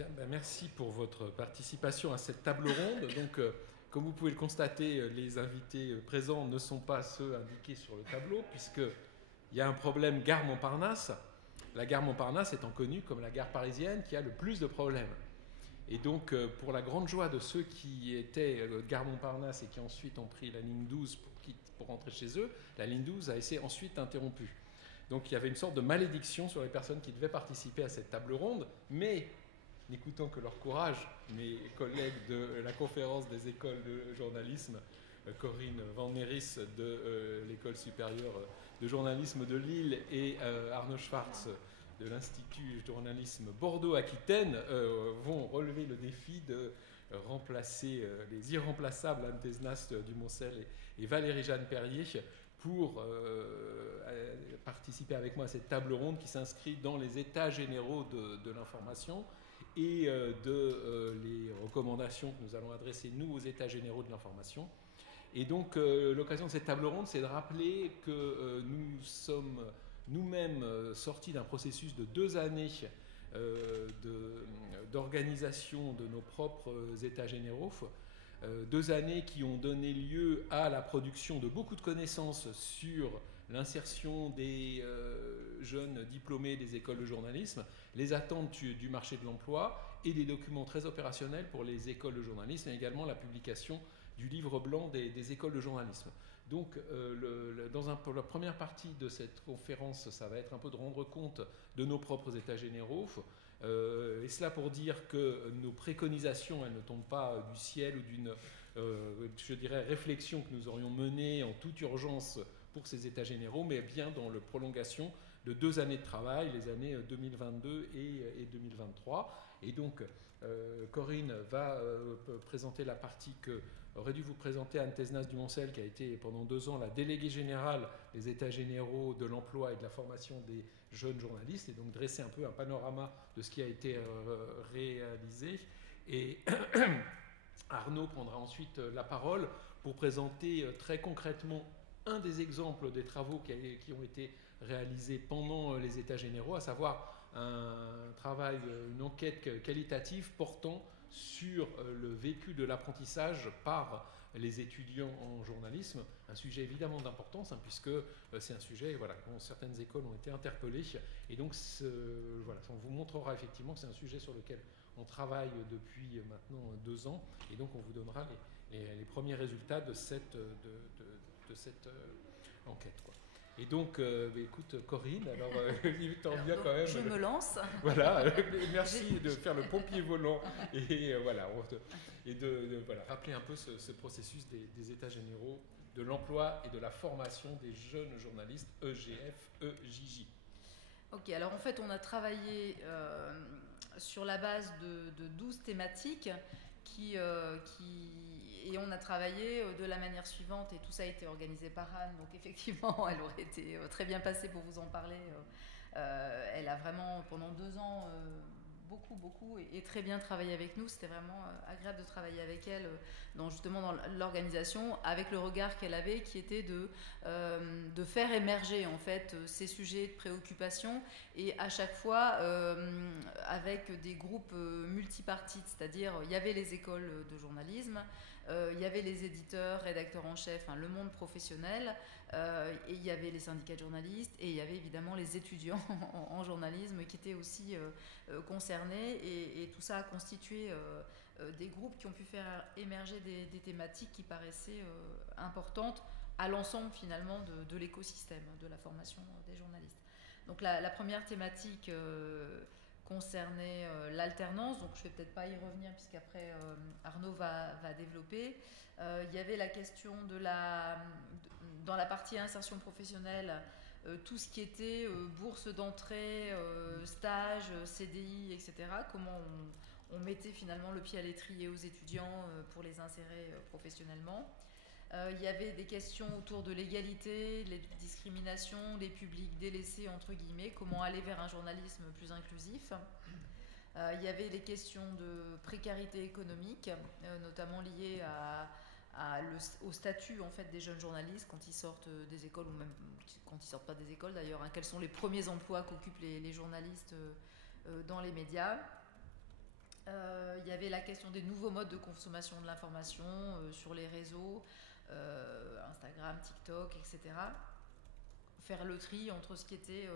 Bien, ben merci pour votre participation à cette table ronde. Donc, comme vous pouvez le constater, les invités présents ne sont pas ceux indiqués sur le tableau, puisqu'il y a un problème gare Montparnasse. La gare Montparnasse étant connue comme la gare parisienne qui a le plus de problèmes. Et donc, pour la grande joie de ceux qui étaient gare Montparnasse et qui ensuite ont pris la ligne 12 pour rentrer chez eux, la ligne 12 a été ensuite interrompue. Donc, il y avait une sorte de malédiction sur les personnes qui devaient participer à cette table ronde, mais n'écoutant que leur courage, mes collègues de la conférence des écoles de journalisme, Corinne Van Meris de l'école supérieure de journalisme de Lille et Arnaud Schwartz de l'Institut de journalisme Bordeaux-Aquitaine, vont relever le défi de remplacer les irremplaçables Anne Tesnas Dumoncel et Valérie-Jeanne Perrier pour participer avec moi à cette table ronde qui s'inscrit dans les états généraux de l'information et les recommandations que nous allons adresser, nous, aux États généraux de l'information. Et donc, l'occasion de cette table ronde, c'est de rappeler que nous sommes nous-mêmes sortis d'un processus de 2 années d'organisation de nos propres États généraux, 2 années qui ont donné lieu à la production de beaucoup de connaissances sur l'insertion des jeunes diplômés des écoles de journalisme, les attentes du marché de l'emploi et des documents très opérationnels pour les écoles de journalisme et également la publication du livre blanc des écoles de journalisme. Donc, pour la première partie de cette conférence, ça va être un peu de rendre compte de nos propres états généraux. Et cela pour dire que nos préconisations, elles ne tombent pas du ciel ou d'une, je dirais, réflexion que nous aurions menée en toute urgence pour ces états généraux, mais bien dans la prolongation de 2 années de travail, les années 2022 et 2023. Et donc, Corinne va présenter la partie que aurait dû vous présenter Anne Tesnas Dumoncel, qui a été pendant 2 ans la déléguée générale des États généraux de l'emploi et de la formation des jeunes journalistes, et donc dresser un peu un panorama de ce qui a été réalisé. Et Arnaud prendra ensuite la parole pour présenter très concrètement un des exemples des travaux qui ont été réalisés pendant les États généraux, à savoir un travail, une enquête qualitative portant sur le vécu de l'apprentissage par les étudiants en journalisme, un sujet évidemment d'importance, puisque c'est un sujet dont certaines écoles ont été interpellées, et donc on vous montrera effectivement que c'est un sujet sur lequel on travaille depuis maintenant 2 ans, et donc on vous donnera les premiers résultats de cette enquête, quoi. Et donc, écoute, Corinne, alors il t'en vient quand même. Je me lance. Voilà, merci de faire le pompier volant et de rappeler un peu ce processus des états généraux de l'emploi et de la formation des jeunes journalistes EGF, EJJ. Ok, alors en fait, on a travaillé sur la base de 12 thématiques et on a travaillé de la manière suivante, et tout ça a été organisé par Anne, donc effectivement elle aurait été très bien passée pour vous en parler. Elle a vraiment pendant 2 ans beaucoup et très bien travaillé avec nous. C'était vraiment agréable de travailler avec elle justement dans l'organisation, avec le regard qu'elle avait, qui était de faire émerger en fait ces sujets de préoccupation, et à chaque fois avec des groupes multipartites, c'est-à-dire il y avait les écoles de journalisme, il y avait les éditeurs, rédacteurs en chef, le monde professionnel, et il y avait les syndicats de journalistes, et il y avait évidemment les étudiants en journalisme qui étaient aussi concernés, et tout ça a constitué des groupes qui ont pu faire émerger des thématiques qui paraissaient importantes à l'ensemble finalement de l'écosystème de la formation des journalistes. Donc la première thématique concernait l'alternance, donc je ne vais peut-être pas y revenir puisqu'après Arnaud va développer. Il y avait la question dans la partie insertion professionnelle, tout ce qui était bourse d'entrée, stage, CDI, etc. Comment on mettait finalement le pied à l'étrier aux étudiants pour les insérer professionnellement. Il y avait des questions autour de l'égalité, les discriminations, les publics délaissés, entre guillemets, comment aller vers un journalisme plus inclusif. Il y avait les questions de précarité économique, notamment liées au statut en fait des jeunes journalistes quand ils sortent des écoles, ou même quand ils sortent pas des écoles d'ailleurs, quels sont les premiers emplois qu'occupent les journalistes dans les médias. Il y avait la question des nouveaux modes de consommation de l'information sur les réseaux, Instagram, TikTok, etc. Faire le tri entre ce qui était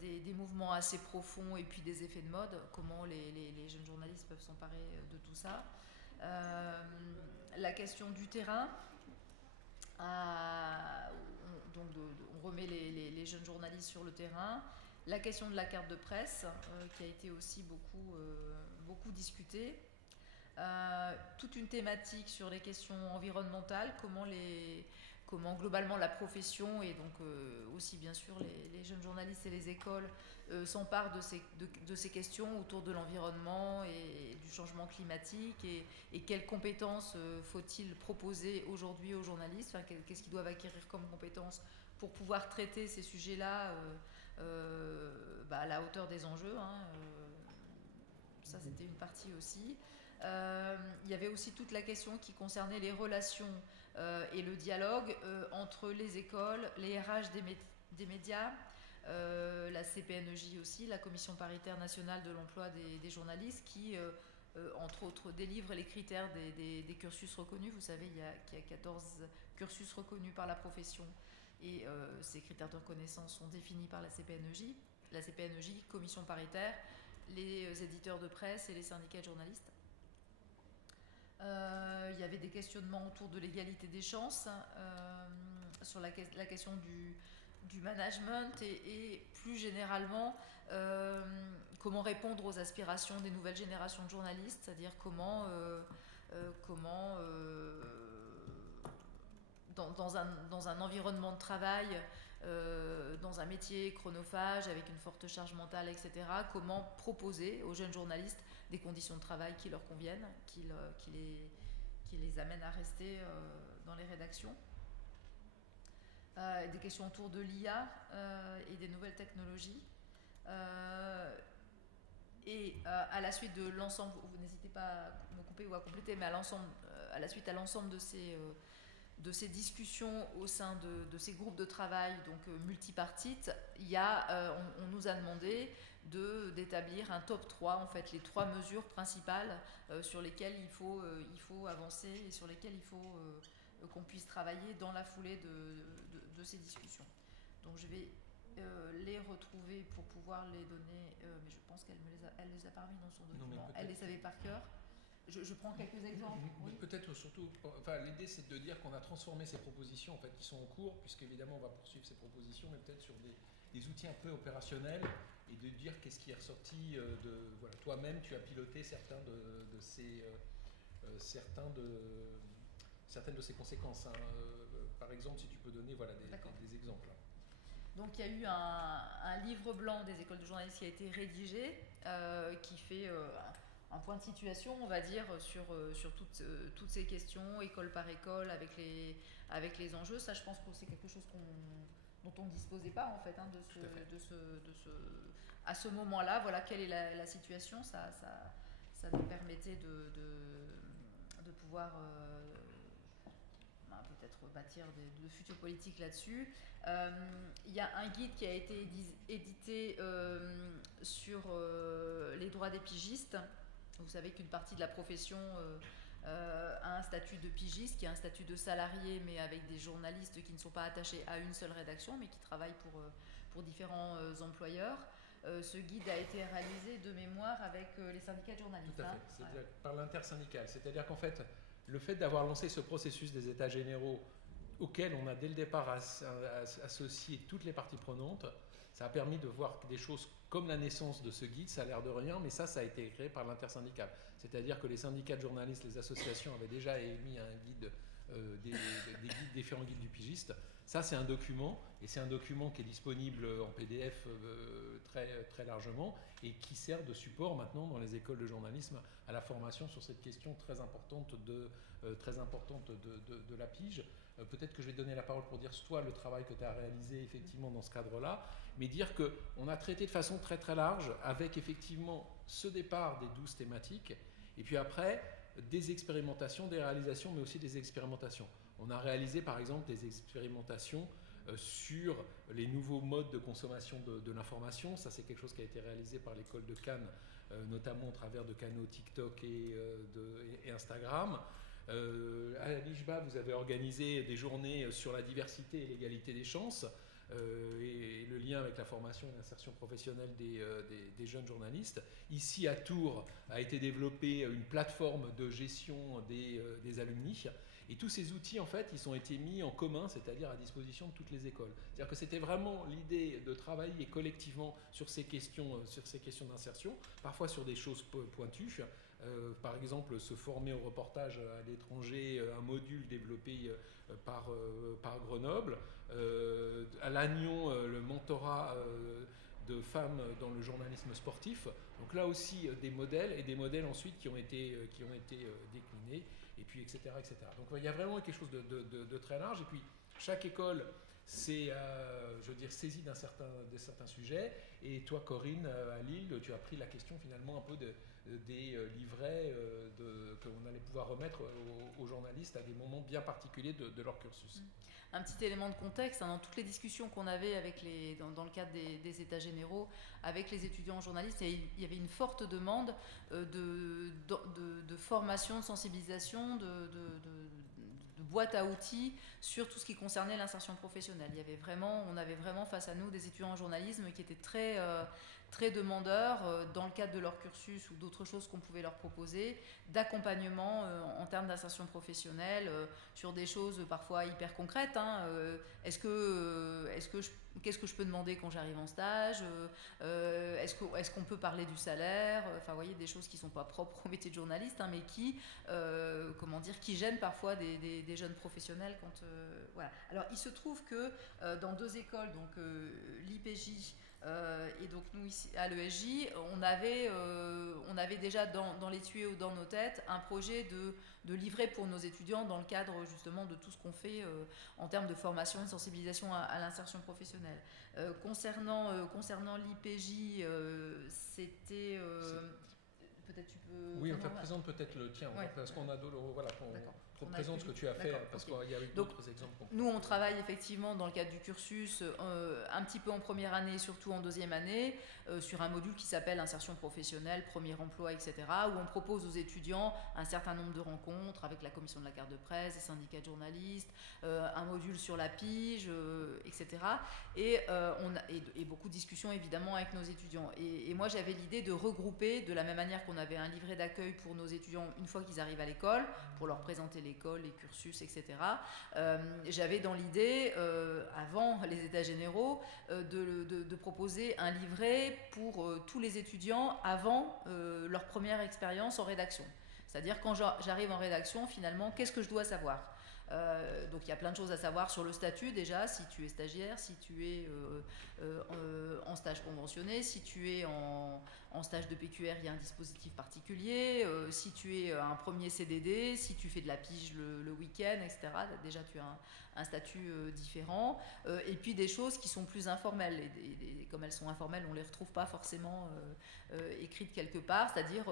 des mouvements assez profonds et puis des effets de mode, comment les jeunes journalistes peuvent s'emparer de tout ça. La question du terrain, on remet les jeunes journalistes sur le terrain. La question de la carte de presse, qui a été aussi beaucoup discutée. Toute une thématique sur les questions environnementales, comment globalement la profession et donc aussi bien sûr les jeunes journalistes et les écoles s'emparent de ces questions autour de l'environnement et du changement climatique et quelles compétences faut-il proposer aujourd'hui aux journalistes, enfin, qu'est-ce qu'ils doivent acquérir comme compétences pour pouvoir traiter ces sujets-là à la hauteur des enjeux. Ça, c'était une partie aussi. Il y avait aussi toute la question qui concernait les relations et le dialogue entre les écoles, les RH des médias, la CPNEJ aussi, la Commission paritaire nationale de l'emploi des journalistes, qui, entre autres, délivre les critères des cursus reconnus. Vous savez, il y a 14 cursus reconnus par la profession et ces critères de reconnaissance sont définis par la CPNEJ. La CPNEJ, Commission paritaire, les éditeurs de presse et les syndicats de journalistes. Il y avait des questionnements autour de l'égalité des chances, sur la question du management et plus généralement comment répondre aux aspirations des nouvelles générations de journalistes, c'est-à-dire comment dans un environnement de travail, dans un métier chronophage avec une forte charge mentale, etc., comment proposer aux jeunes journalistes des conditions de travail qui leur conviennent, qui les amènent à rester dans les rédactions. Des questions autour de l'IA et des nouvelles technologies. À la suite de l'ensemble, vous n'hésitez pas à me couper ou à compléter, mais à la suite à l'ensemble de ces discussions au sein de ces groupes de travail, donc multipartites, on nous a demandé d'établir un top 3, en fait, les 3 mesures principales sur lesquelles il faut avancer et sur lesquelles il faut qu'on puisse travailler dans la foulée de ces discussions. Donc je vais les retrouver pour pouvoir les donner, mais je pense qu'elle les a pas mis dans son document, elle les savait par cœur. Je prends quelques exemples. Oui. Peut-être surtout, l'idée c'est de dire qu'on a transformé ces propositions en fait, qui sont en cours, puisqu'évidemment on va poursuivre ces propositions, mais peut-être sur des outils un peu opérationnels, et de dire qu'est-ce qui est ressorti toi-même tu as piloté certaines de ces conséquences. Par exemple, si tu peux donner des exemples. Donc il y a eu un livre blanc des écoles de journalisme qui a été rédigé, qui fait un point de situation, on va dire, sur toutes ces questions, école par école, avec les enjeux. Ça, je pense que c'est quelque chose dont on ne disposait pas, en fait, à ce moment-là. Voilà, quelle est la situation. Ça nous permettait de pouvoir peut-être bâtir de futures politiques là-dessus. Il y a un guide qui a été édité sur les droits des pigistes. Vous savez qu'une partie de la profession a un statut de pigiste, qui est un statut de salarié, mais avec des journalistes qui ne sont pas attachés à une seule rédaction, mais qui travaillent pour différents employeurs. Ce guide a été réalisé de mémoire avec les syndicats de journalistes. Tout à fait, c'est-à-dire par l'intersyndical. C'est-à-dire qu'en fait, le fait d'avoir lancé ce processus des états généraux auquel on a dès le départ associé toutes les parties prenantes, ça a permis de voir des choses comme la naissance de ce guide. Ça a l'air de rien, mais ça a été créé par l'intersyndical. C'est-à-dire que les syndicats de journalistes, les associations avaient déjà émis un guide, différents guides du pigiste. Ça, c'est un document, et c'est un document qui est disponible en PDF très, très largement, et qui sert de support maintenant dans les écoles de journalisme à la formation sur cette question très importante de la pige. Peut-être que je vais te donner la parole pour dire toi le travail que tu as réalisé effectivement dans ce cadre-là, mais dire qu'on a traité de façon très très large avec effectivement ce départ des 12 thématiques, et puis après des expérimentations, des réalisations, mais aussi des expérimentations. On a réalisé par exemple des expérimentations sur les nouveaux modes de consommation de l'information. Ça, c'est quelque chose qui a été réalisé par l'école de Cannes notamment au travers de canaux TikTok et Instagram. À l'IJBA, vous avez organisé des journées sur la diversité et l'égalité des chances et le lien avec la formation et l'insertion professionnelle des jeunes journalistes. Ici, à Tours, a été développée une plateforme de gestion des alumni. Et tous ces outils, en fait, ils ont été mis en commun, c'est-à-dire à disposition de toutes les écoles. C'est-à-dire que c'était vraiment l'idée de travailler collectivement sur ces questions d'insertion, parfois sur des choses pointues. Par exemple, se former au reportage à l'étranger, un module développé par Grenoble. À Lannion, le mentorat de femmes dans le journalisme sportif. Donc là aussi, des modèles, et des modèles ensuite qui ont été déclinés, et puis etc., etc. Donc il y a vraiment quelque chose de très large. Et puis chaque école s'est, je veux dire, saisie de certains sujets. Et toi, Corinne, à Lille, tu as pris la question finalement un peu des livrets qu'on allait pouvoir remettre aux journalistes à des moments bien particuliers de leur cursus. Un petit élément de contexte, dans toutes les discussions qu'on avait dans le cadre des états généraux avec les étudiants journalistes, il y avait une forte demande de formation, de sensibilisation, de boîte à outils sur tout ce qui concernait l'insertion professionnelle. On avait vraiment face à nous des étudiants en journalisme qui étaient très demandeurs dans le cadre de leur cursus ou d'autres choses qu'on pouvait leur proposer, d'accompagnement en termes d'insertion professionnelle sur des choses parfois hyper concrètes. Qu'est-ce que je peux demander quand j'arrive en stage, est-ce qu'on peut parler du salaire, enfin, vous voyez, des choses qui ne sont pas propres au métier de journaliste, mais qui gênent parfois des jeunes professionnels. Voilà. Alors, il se trouve que dans deux écoles, donc l'IPJ et donc nous ici à l'ESJ, on avait déjà dans les tuyaux, dans nos têtes, un projet de livret pour nos étudiants dans le cadre justement de tout ce qu'on fait en termes de formation et de sensibilisation à l'insertion professionnelle. Concernant l'IPJ, c'était... peut-être tu peux... Oui, on présente peut-être le tien, ouais. Parce qu'on a d'autres... Voilà, présente ce que tu as fait, parce qu'il y a eu d'autres exemples. Nous, on travaille effectivement dans le cadre du cursus, un petit peu en première année, surtout en deuxième année, sur un module qui s'appelle insertion professionnelle, premier emploi, etc., où on propose aux étudiants un certain nombre de rencontres avec la commission de la carte de presse, les syndicats de journalistes, un module sur la pige, etc. Et beaucoup de discussions évidemment avec nos étudiants. Et moi, j'avais l'idée de regrouper, de la même manière qu'on avait un livret d'accueil pour nos étudiants une fois qu'ils arrivent à l'école, pour leur présenter l'école, les cursus, etc. J'avais dans l'idée, avant les états généraux, de proposer un livret pour tous les étudiants avant leur première expérience en rédaction. C'est-à-dire quand j'arrive en rédaction, finalement, qu'est-ce que je dois savoir ? Donc il y a plein de choses à savoir sur le statut déjà, si tu es stagiaire, si tu es en stage conventionné, si tu es en stage de PQR, il y a un dispositif particulier, si tu es un premier CDD, si tu fais de la pige le week-end, etc. Déjà tu as un statut différent, et puis des choses qui sont plus informelles, et comme elles sont informelles, on ne les retrouve pas forcément écrites quelque part, c'est-à-dire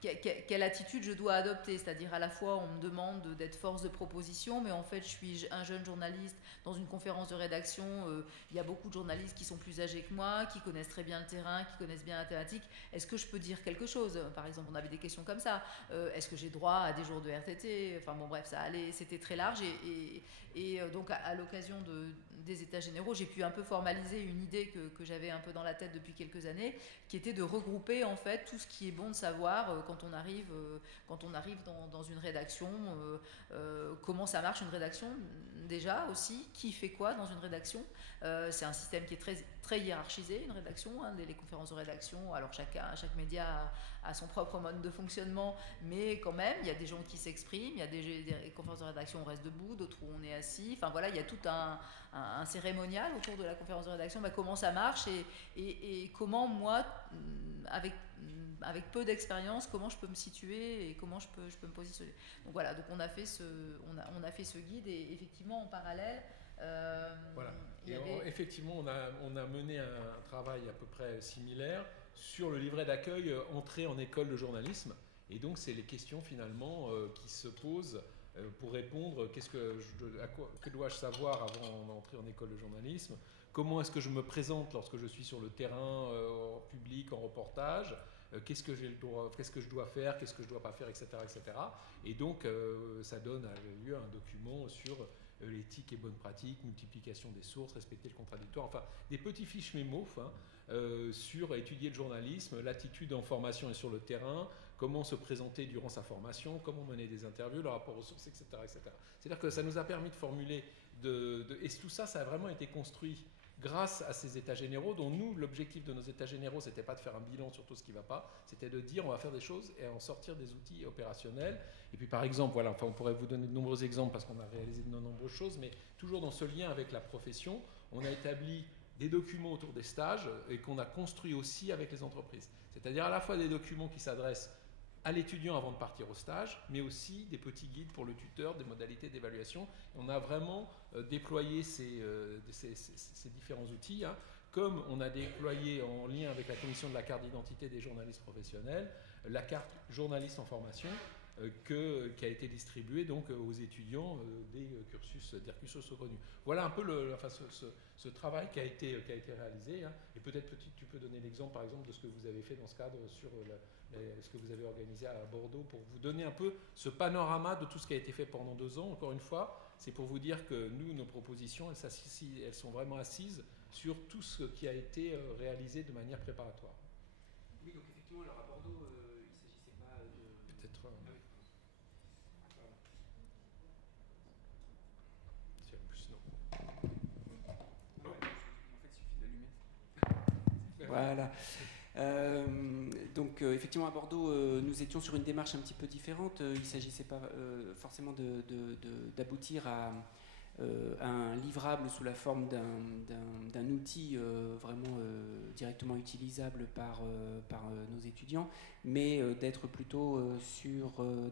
quelle attitude je dois adopter, c'est-à-dire à la fois on me demande d'être force de proposition, mais en fait je suis un jeune journaliste dans une conférence de rédaction, il y a beaucoup de journalistes qui sont plus âgés que moi, qui connaissent très bien le terrain, qui connaissent bien la thématique. Est-ce que je peux dire quelque chose ? Par exemple, on avait des questions comme ça. Est-ce que j'ai droit à des jours de RTT ? Enfin bon, bref, ça allait, c'était très large. Et donc, à l'occasion des états généraux, j'ai pu un peu formaliser une idée que j'avais un peu dans la tête depuis quelques années, qui était de regrouper en fait tout ce qui est bon de savoir quand on arrive dans une rédaction, comment ça marche une rédaction déjà aussi, qui fait quoi dans une rédaction. C'est un système qui est très, très hiérarchisé, une rédaction, les conférences de rédaction. Alors chaque média a son propre mode de fonctionnement, mais quand même, il y a des gens qui s'expriment, il y a des conférences de rédaction, on reste debout, d'autres où on est assis. Enfin voilà, il y a tout un cérémonial autour de la conférence de rédaction. Comment ça marche et comment moi, avec peu d'expérience, comment je peux me situer et comment je peux me positionner. Donc voilà, donc on a fait ce guide et effectivement en parallèle. Voilà. Effectivement, on a mené un travail à peu près similaire sur le livret d'accueil entrée en école de journalisme. Et donc, c'est les questions finalement qui se posent pour répondre que dois-je savoir avant d'entrer en école de journalisme ? Comment est-ce que je me présente lorsque je suis sur le terrain, en public, en reportage ? qu'est-ce que j'ai le droit, qu'est-ce que je dois faire, qu'est-ce que je dois pas faire, etc., etc. Et donc ça donne lieu à un document sur l'éthique et bonnes pratiques, multiplication des sources, respecter le contradictoire, enfin des petits fiches mémo sur étudier le journalisme, l'attitude en formation et sur le terrain, comment se présenter durant sa formation, comment mener des interviews, le rapport aux sources, etc., etc. C'est-à-dire que ça nous a permis de formuler, et tout ça, ça a vraiment été construit grâce à ces états généraux, dont nous, l'objectif de nos états généraux, c'était pas de faire un bilan sur tout ce qui ne va pas, c'était de dire on va faire des choses et en sortir des outils opérationnels. Et puis par exemple, voilà, enfin, on pourrait vous donner de nombreux exemples parce qu'on a réalisé de nombreuses choses, mais toujours dans ce lien avec la profession, on a établi des documents autour des stages et qu'on a construit aussi avec les entreprises. C'est-à-dire à la fois des documents qui s'adressent à l'étudiant avant de partir au stage, mais aussi des petits guides pour le tuteur, des modalités d'évaluation. On a vraiment déployé ces différents outils, comme on a déployé en lien avec la commission de la carte d'identité des journalistes professionnels, la carte journaliste en formation, qui a été distribuée donc aux étudiants des cursus reconnus. Voilà un peu ce travail qui a été réalisé. Et peut-être tu peux donner l'exemple par exemple de ce que vous avez fait dans ce cadre sur ce que vous avez organisé à Bordeaux pour vous donner un peu ce panorama de tout ce qui a été fait pendant 2 ans. Encore une fois, c'est pour vous dire que nous, nos propositions, elles sont vraiment assises sur tout ce qui a été réalisé de manière préparatoire. Oui, donc effectivement, alors à Bordeaux, il ne s'agissait pas de... Peut-être... Ah oui. Si, en plus, non. Ah ouais, en fait, il suffit d'allumer. Voilà. Donc effectivement à Bordeaux nous étions sur une démarche un petit peu différente. Il ne s'agissait pas forcément d'aboutir à un livrable sous la forme d'un outil vraiment directement utilisable par nos étudiants, mais d'être plutôt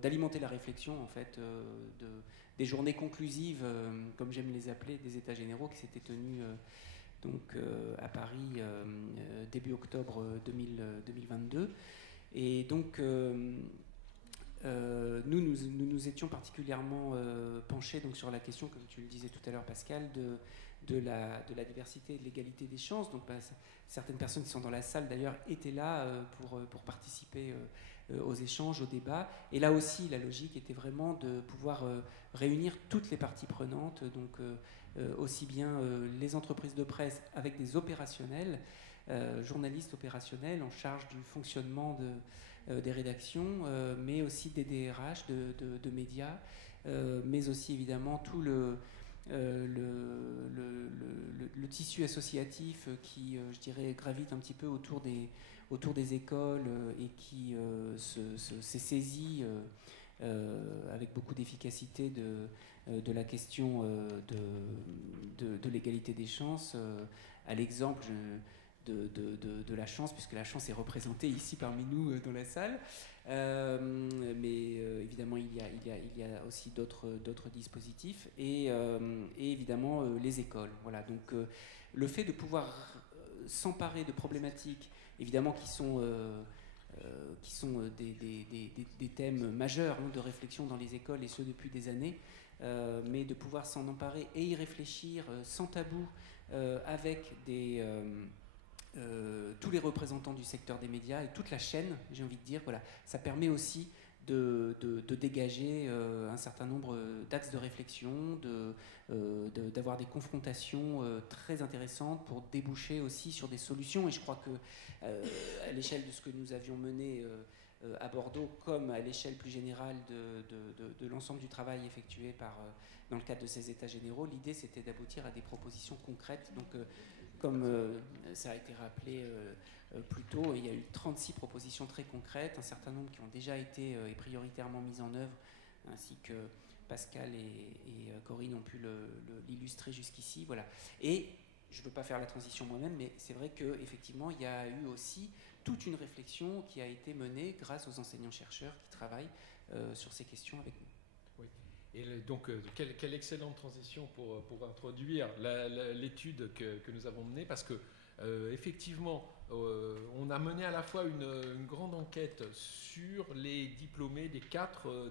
d'alimenter la réflexion en fait des journées conclusives, comme j'aime les appeler, des états généraux qui s'étaient tenus à Paris début octobre 2022. Et donc nous étions particulièrement penchés donc, sur la question, comme tu le disais tout à l'heure Pascal, de la diversité et de l'égalité des chances. Donc certaines personnes qui sont dans la salle d'ailleurs étaient là pour participer aux échanges, aux débats. Et là aussi la logique était vraiment de pouvoir réunir toutes les parties prenantes, donc aussi bien les entreprises de presse avec des opérationnels, journalistes opérationnels en charge du fonctionnement des rédactions, mais aussi des DRH de médias, mais aussi évidemment tout le tissu associatif qui, je dirais, gravite un petit peu autour des écoles et qui s'est saisi avec beaucoup d'efficacité de la question de l'égalité des chances, à l'exemple de la chance, puisque la chance est représentée ici parmi nous dans la salle. Mais évidemment, il y a aussi d'autres dispositifs et évidemment les écoles. Voilà, donc le fait de pouvoir s'emparer de problématiques, évidemment, qui sont des thèmes majeurs de réflexion dans les écoles, et ce depuis des années, mais de pouvoir s'en emparer et y réfléchir sans tabou avec tous les représentants du secteur des médias et toute la chaîne, j'ai envie de dire, voilà, ça permet aussi de dégager un certain nombre d'axes de réflexion, d'avoir des confrontations très intéressantes pour déboucher aussi sur des solutions. Et je crois que à l'échelle de ce que nous avions mené à Bordeaux, comme à l'échelle plus générale de l'ensemble du travail effectué dans le cadre de ces états généraux, l'idée c'était d'aboutir à des propositions concrètes. Donc comme ça a été rappelé plus tôt, il y a eu 36 propositions très concrètes, un certain nombre qui ont déjà été et prioritairement mises en œuvre, ainsi que Pascal et Corinne ont pu l'illustrer jusqu'ici. Voilà. Et je ne veux pas faire la transition moi-même, mais c'est vrai qu'effectivement, il y a eu aussi toute une réflexion qui a été menée grâce aux enseignants-chercheurs qui travaillent sur ces questions avec nous. Oui. Et donc, quelle excellente transition pour introduire l'étude que nous avons menée, parce que effectivement, on a mené à la fois une grande enquête sur les diplômés des 4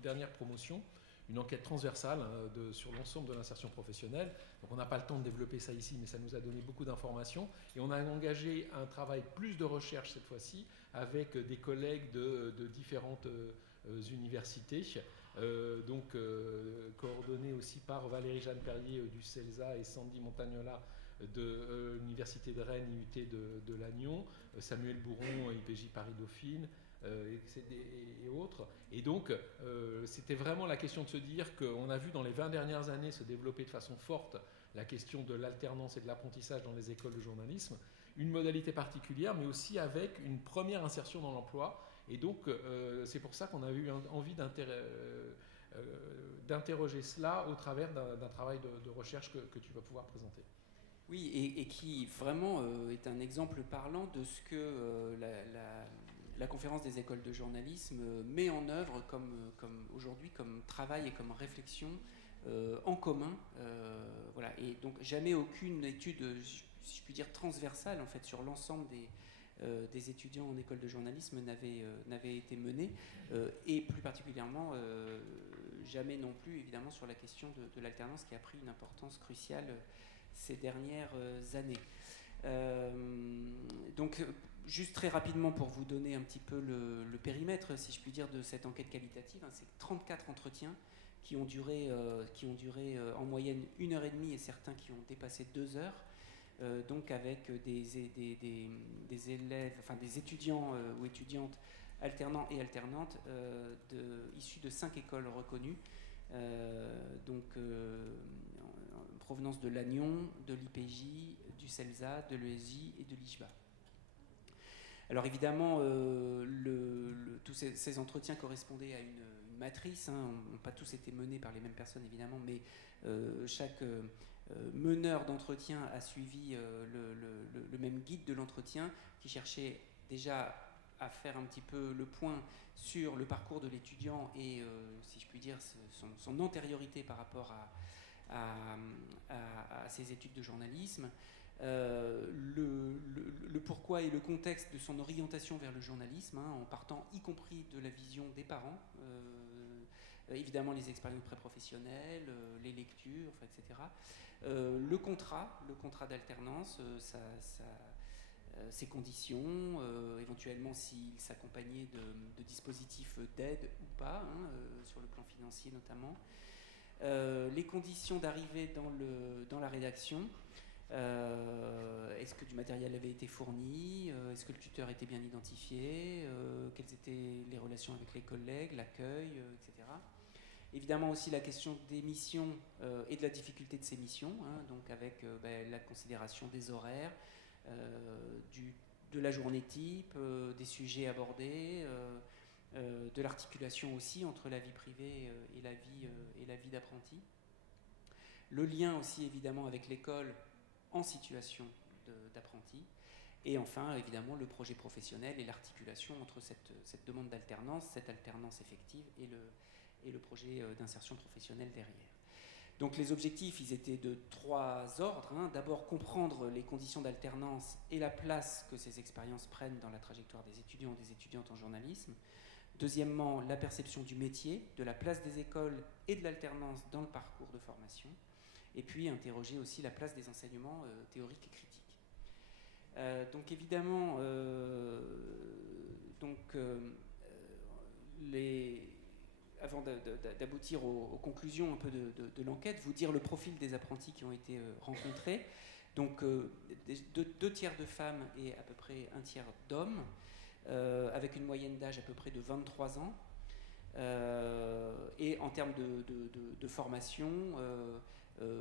dernières promotions, une enquête transversale sur l'ensemble de l'insertion professionnelle. Donc on n'a pas le temps de développer ça ici, mais ça nous a donné beaucoup d'informations. Et on a engagé un travail plus de recherche cette fois-ci avec des collègues de différentes universités, coordonnés aussi par Valérie-Jeanne Perrier du CELSA et Sandy Montagnola de l'Université de Rennes, IUT de Lannion, Samuel Bourron, IPJ Paris-Dauphine, et autres. Et donc, c'était vraiment la question de se dire qu'on a vu dans les 20 dernières années se développer de façon forte la question de l'alternance et de l'apprentissage dans les écoles de journalisme, une modalité particulière, mais aussi avec une première insertion dans l'emploi. Et donc, c'est pour ça qu'on a eu envie d'interroger cela au travers d'un travail de recherche que tu vas pouvoir présenter. Oui, et qui vraiment est un exemple parlant de ce que la conférence des écoles de journalisme met en œuvre comme aujourd'hui, comme travail et comme réflexion en commun. Voilà. Et donc jamais aucune étude, si je puis dire, transversale en fait, sur l'ensemble des étudiants en école de journalisme n'avait été menée, et plus particulièrement jamais non plus évidemment sur la question de l'alternance qui a pris une importance cruciale ces dernières années. Donc juste très rapidement pour vous donner un petit peu le périmètre, si je puis dire, de cette enquête qualitative, hein, c'est 34 entretiens qui ont duré en moyenne 1h30 et certains qui ont dépassé 2 heures. Donc avec des élèves, enfin des étudiants ou étudiantes alternants et alternantes issus de 5 écoles reconnues, en provenance de Lannion, de l'IPJ, du CELSA, de l'ESJ et de l'IJBA. Alors évidemment, tous ces entretiens correspondaient à une matrice, hein, n'ont pas tous été menés par les mêmes personnes évidemment, mais chaque meneur d'entretien a suivi le même guide de l'entretien qui cherchait déjà à faire un petit peu le point sur le parcours de l'étudiant et, si je puis dire, son antériorité par rapport à ses études de journalisme, le pourquoi et le contexte de son orientation vers le journalisme, hein, en partant y compris de la vision des parents, évidemment les expériences pré-professionnelles, les lectures, enfin, etc. Le contrat d'alternance, ses conditions, éventuellement s'il s'accompagnait de dispositifs d'aide ou pas, hein, sur le plan financier notamment. Les conditions d'arrivée dans la rédaction. Est-ce que du matériel avait été fourni? Est-ce que le tuteur était bien identifié? Quelles étaient les relations avec les collègues, l'accueil, etc. Évidemment aussi la question des missions et de la difficulté de ces missions, hein, donc avec la considération des horaires, de la journée type, des sujets abordés, de l'articulation aussi entre la vie privée et la vie d'apprenti. Le lien aussi évidemment avec l'école en situation d'apprenti. Et enfin, évidemment, le projet professionnel et l'articulation entre cette demande d'alternance, cette alternance effective et le projet d'insertion professionnelle derrière. Donc les objectifs, ils étaient de 3 ordres. Hein. D'abord, comprendre les conditions d'alternance et la place que ces expériences prennent dans la trajectoire des étudiants et des étudiantes en journalisme. Deuxièmement, la perception du métier, de la place des écoles et de l'alternance dans le parcours de formation. Et puis interroger aussi la place des enseignements théoriques et critiques. Donc évidemment, avant d'aboutir aux conclusions un peu de l'enquête, vous dire le profil des apprentis qui ont été rencontrés. Donc 2 tiers de femmes et à peu près 1 tiers d'hommes, avec une moyenne d'âge à peu près de 23 ans. Et en termes de formation,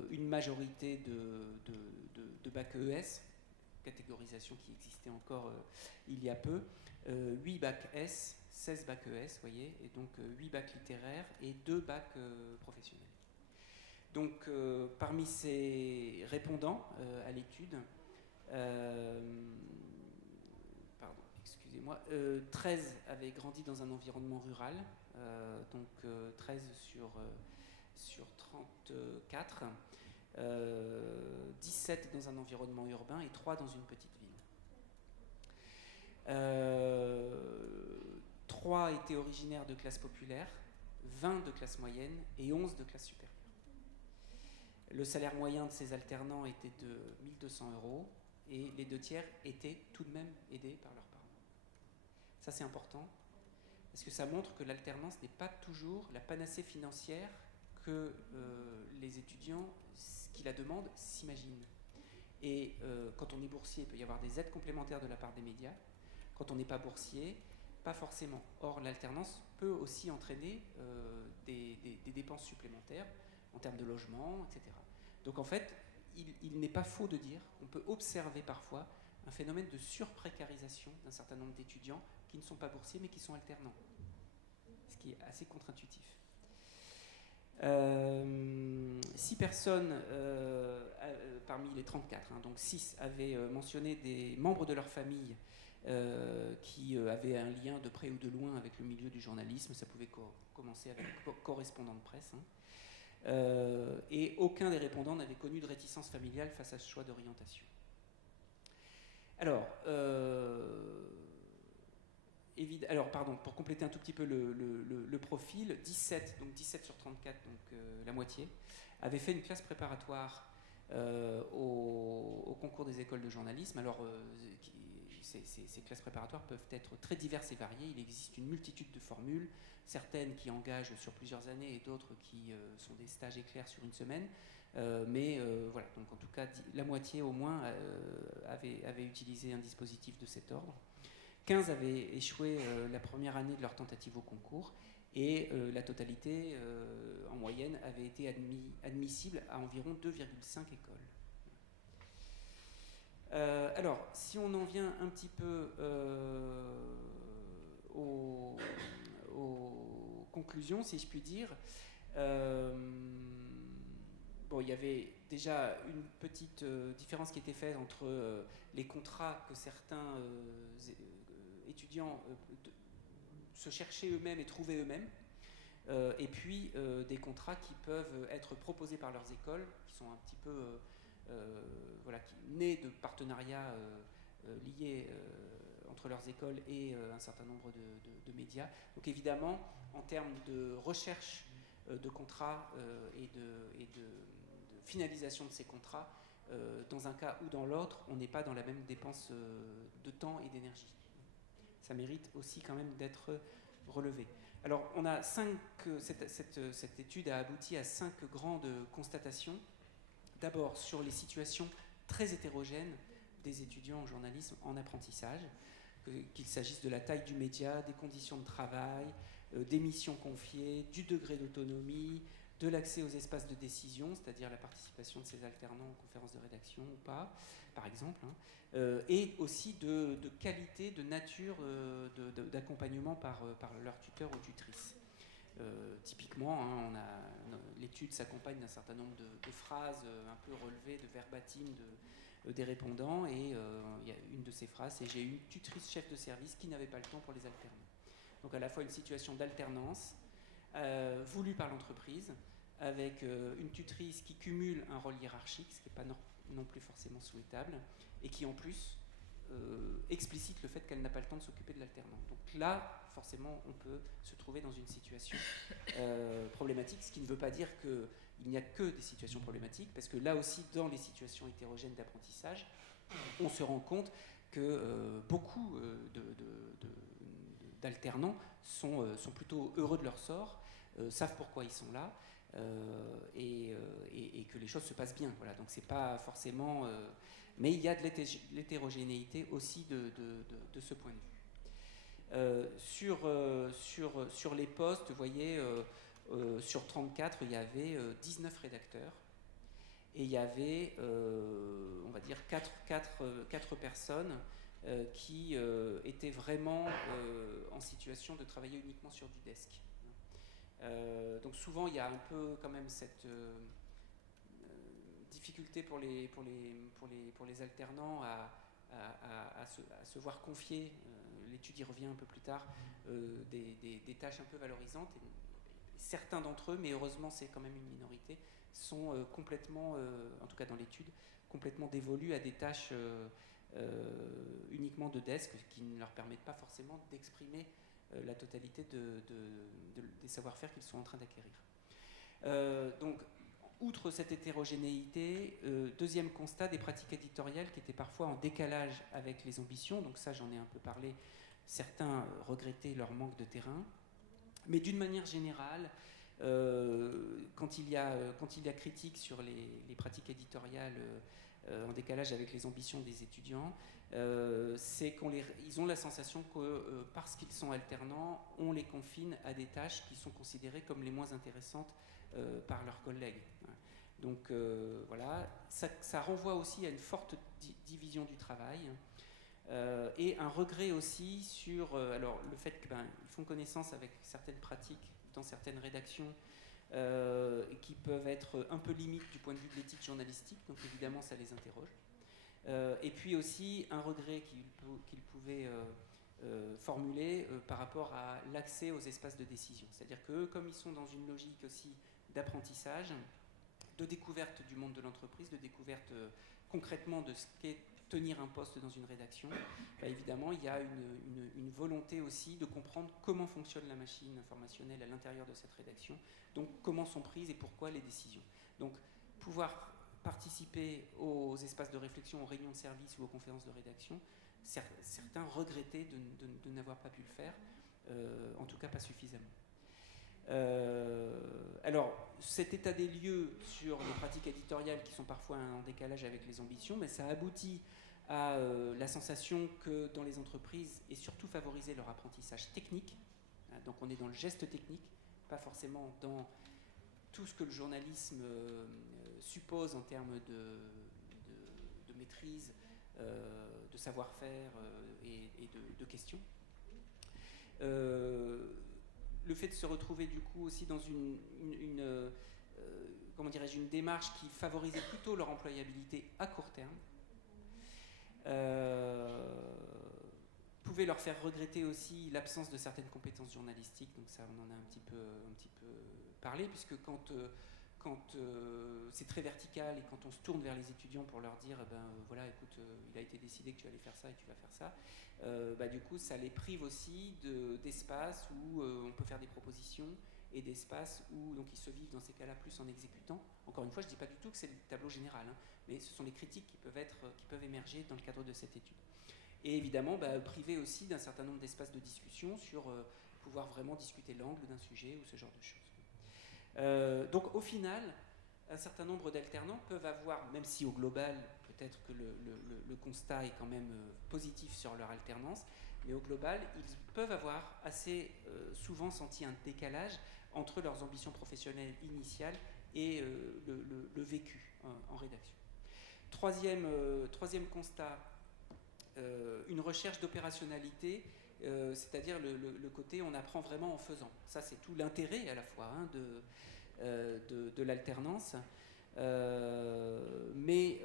une majorité de bac ES, catégorisation qui existait encore il y a peu, 8 bac S, 16 bac ES, voyez, et donc 8 bacs littéraires et 2 bacs professionnels. Donc parmi ces répondants à l'étude, 13 avaient grandi dans un environnement rural, donc 13 sur 34, 17 dans un environnement urbain et 3 dans une petite ville. 3 étaient originaires de classes populaires, 20 de classe moyenne et 11 de classe supérieure. Le salaire moyen de ces alternants était de 1 200 € et les 2 tiers étaient tout de même aidés par leurs parents. Ça, c'est important parce que ça montre que l'alternance n'est pas toujours la panacée financière que les étudiants qui la demandent s'imaginent. Et quand on est boursier, il peut y avoir des aides complémentaires de la part des médias. Quand on n'est pas boursier, pas forcément. Or, l'alternance peut aussi entraîner des dépenses supplémentaires en termes de logement, etc. Donc en fait, il n'est pas faux de dire qu'on peut observer parfois un phénomène de surprécarisation d'un certain nombre d'étudiants qui ne sont pas boursiers mais qui sont alternants. Ce qui est assez contre-intuitif. 6 personnes parmi les 34, hein, donc 6 avaient mentionné des membres de leur famille qui avaient un lien de près ou de loin avec le milieu du journalisme. Ça pouvait commencer avec correspondant de presse. Hein. Et aucun des répondants n'avait connu de réticence familiale face à ce choix d'orientation. Alors, pour compléter un tout petit peu le profil, 17 sur 34, donc la moitié, avaient fait une classe préparatoire au concours des écoles de journalisme. Alors, ces classes préparatoires peuvent être très diverses et variées. Il existe une multitude de formules, certaines qui engagent sur plusieurs années et d'autres qui sont des stages éclairs sur une semaine. Voilà, donc en tout cas, la moitié au moins avait utilisé un dispositif de cet ordre. 15 avaient échoué la première année de leur tentative au concours et la totalité, en moyenne, avait été admissible à environ 2,5 écoles. Alors, si on en vient un petit peu aux conclusions, si je puis dire, il y avait déjà une petite différence qui était faite entre les contrats que certains étudiants se cherchaient eux-mêmes et trouvaient eux-mêmes, et puis des contrats qui peuvent être proposés par leurs écoles, qui sont un petit peu nés de partenariats liés entre leurs écoles et un certain nombre de médias. Donc évidemment, en termes de recherche de contrats et de finalisation de ces contrats, dans un cas ou dans l'autre, on n'est pas dans la même dépense de temps et d'énergie. Ça mérite aussi quand même d'être relevé. Alors, on a cette étude a abouti à 5 grandes constatations. D'abord, sur les situations très hétérogènes des étudiants en journalisme en apprentissage, qu'il s'agisse de la taille du média, des conditions de travail, des missions confiées, du degré d'autonomie, de l'accès aux espaces de décision, c'est-à-dire la participation de ces alternants aux conférences de rédaction ou pas, par exemple, hein, et aussi de qualité, de nature d'accompagnement par leur tuteur ou tutrice. Typiquement, hein, l'étude s'accompagne d'un certain nombre de phrases un peu relevées, de verbatim des répondants, et il y a une de ces phrases, c'est « J'ai eu une tutrice chef de service qui n'avait pas le temps pour les alternants ». Donc à la fois une situation d'alternance voulue par l'entreprise, avec une tutrice qui cumule un rôle hiérarchique, ce qui n'est pas non plus forcément souhaitable, et qui en plus explicite le fait qu'elle n'a pas le temps de s'occuper de l'alternant. Donc là, forcément, on peut se trouver dans une situation problématique, ce qui ne veut pas dire qu'il n'y a que des situations problématiques, parce que là aussi, dans les situations hétérogènes d'apprentissage, on se rend compte que beaucoup d'alternants sont plutôt heureux de leur sort, savent pourquoi ils sont là, et que les choses se passent bien. Voilà. Donc c'est pas forcément... mais il y a de l'hétérogénéité aussi de ce point de vue. Sur les postes, vous voyez, sur 34, il y avait 19 rédacteurs, et il y avait, on va dire, 4 personnes qui étaient vraiment en situation de travailler uniquement sur du desk. Donc souvent, il y a un peu quand même cette difficulté pour les alternants à se voir confier, l'étude y revient un peu plus tard, des tâches un peu valorisantes. Et certains d'entre eux, mais heureusement c'est quand même une minorité, sont complètement, en tout cas dans l'étude, complètement dévolus à des tâches uniquement de desk qui ne leur permettent pas forcément d'exprimer la totalité des savoir-faire qu'ils sont en train d'acquérir. Donc, outre cette hétérogénéité, deuxième constat, des pratiques éditoriales qui étaient parfois en décalage avec les ambitions. Donc ça, j'en ai un peu parlé. Certains regrettaient leur manque de terrain. Mais d'une manière générale, quand il y a critique sur les pratiques éditoriales en décalage avec les ambitions des étudiants, c'est qu'ils ont la sensation que parce qu'ils sont alternants, on les confine à des tâches qui sont considérées comme les moins intéressantes par leurs collègues. Donc voilà, ça renvoie aussi à une forte division du travail et un regret aussi sur alors, le fait qu'ils font connaissance avec certaines pratiques dans certaines rédactions qui peuvent être un peu limites du point de vue de l'éthique journalistique, donc évidemment ça les interroge. Et puis aussi un regret qu'ils pouvaient formuler par rapport à l'accès aux espaces de décision. C'est-à-dire qu'eux, comme ils sont dans une logique aussi d'apprentissage, de découverte du monde de l'entreprise, de découverte concrètement de ce qu'est tenir un poste dans une rédaction, évidemment, il y a une volonté aussi de comprendre comment fonctionne la machine informationnelle à l'intérieur de cette rédaction, donc comment sont prises et pourquoi les décisions. Donc, pouvoir participer aux espaces de réflexion, aux réunions de service ou aux conférences de rédaction, certains regrettaient de n'avoir pas pu le faire, en tout cas pas suffisamment. Alors, cet état des lieux sur les pratiques éditoriales qui sont parfois en décalage avec les ambitions, mais ça aboutit à la sensation que dans les entreprises, et surtout favoriser leur apprentissage technique, donc on est dans le geste technique, pas forcément dans tout ce que le journalisme suppose en termes de maîtrise, de savoir-faire et de questions. Le fait de se retrouver du coup aussi dans comment dirais-je, une démarche qui favorisait plutôt leur employabilité à court terme, pouvait leur faire regretter aussi l'absence de certaines compétences journalistiques. Donc ça, on en a un petit peu parlé, puisque quand c'est très vertical et quand on se tourne vers les étudiants pour leur dire voilà, écoute, il a été décidé que tu allais faire ça et tu vas faire ça, du coup ça les prive aussi d'espaces où on peut faire des propositions et d'espaces où donc ils se vivent dans ces cas-là plus en exécutant. Encore une fois, je ne dis pas du tout que c'est le tableau général, mais ce sont les critiques qui peuvent émerger dans le cadre de cette étude. Et évidemment, privé aussi d'un certain nombre d'espaces de discussion sur pouvoir vraiment discuter l'angle d'un sujet ou ce genre de choses. Donc au final, un certain nombre d'alternants peuvent avoir, même si au global, peut-être que le constat est quand même positif sur leur alternance, mais au global, ils peuvent avoir assez souvent senti un décalage entre leurs ambitions professionnelles initiales et le vécu en rédaction. Troisième constat, une recherche d'opérationnalité, c'est-à-dire le côté on apprend vraiment en faisant. Ça, c'est tout l'intérêt à la fois de l'alternance. Mais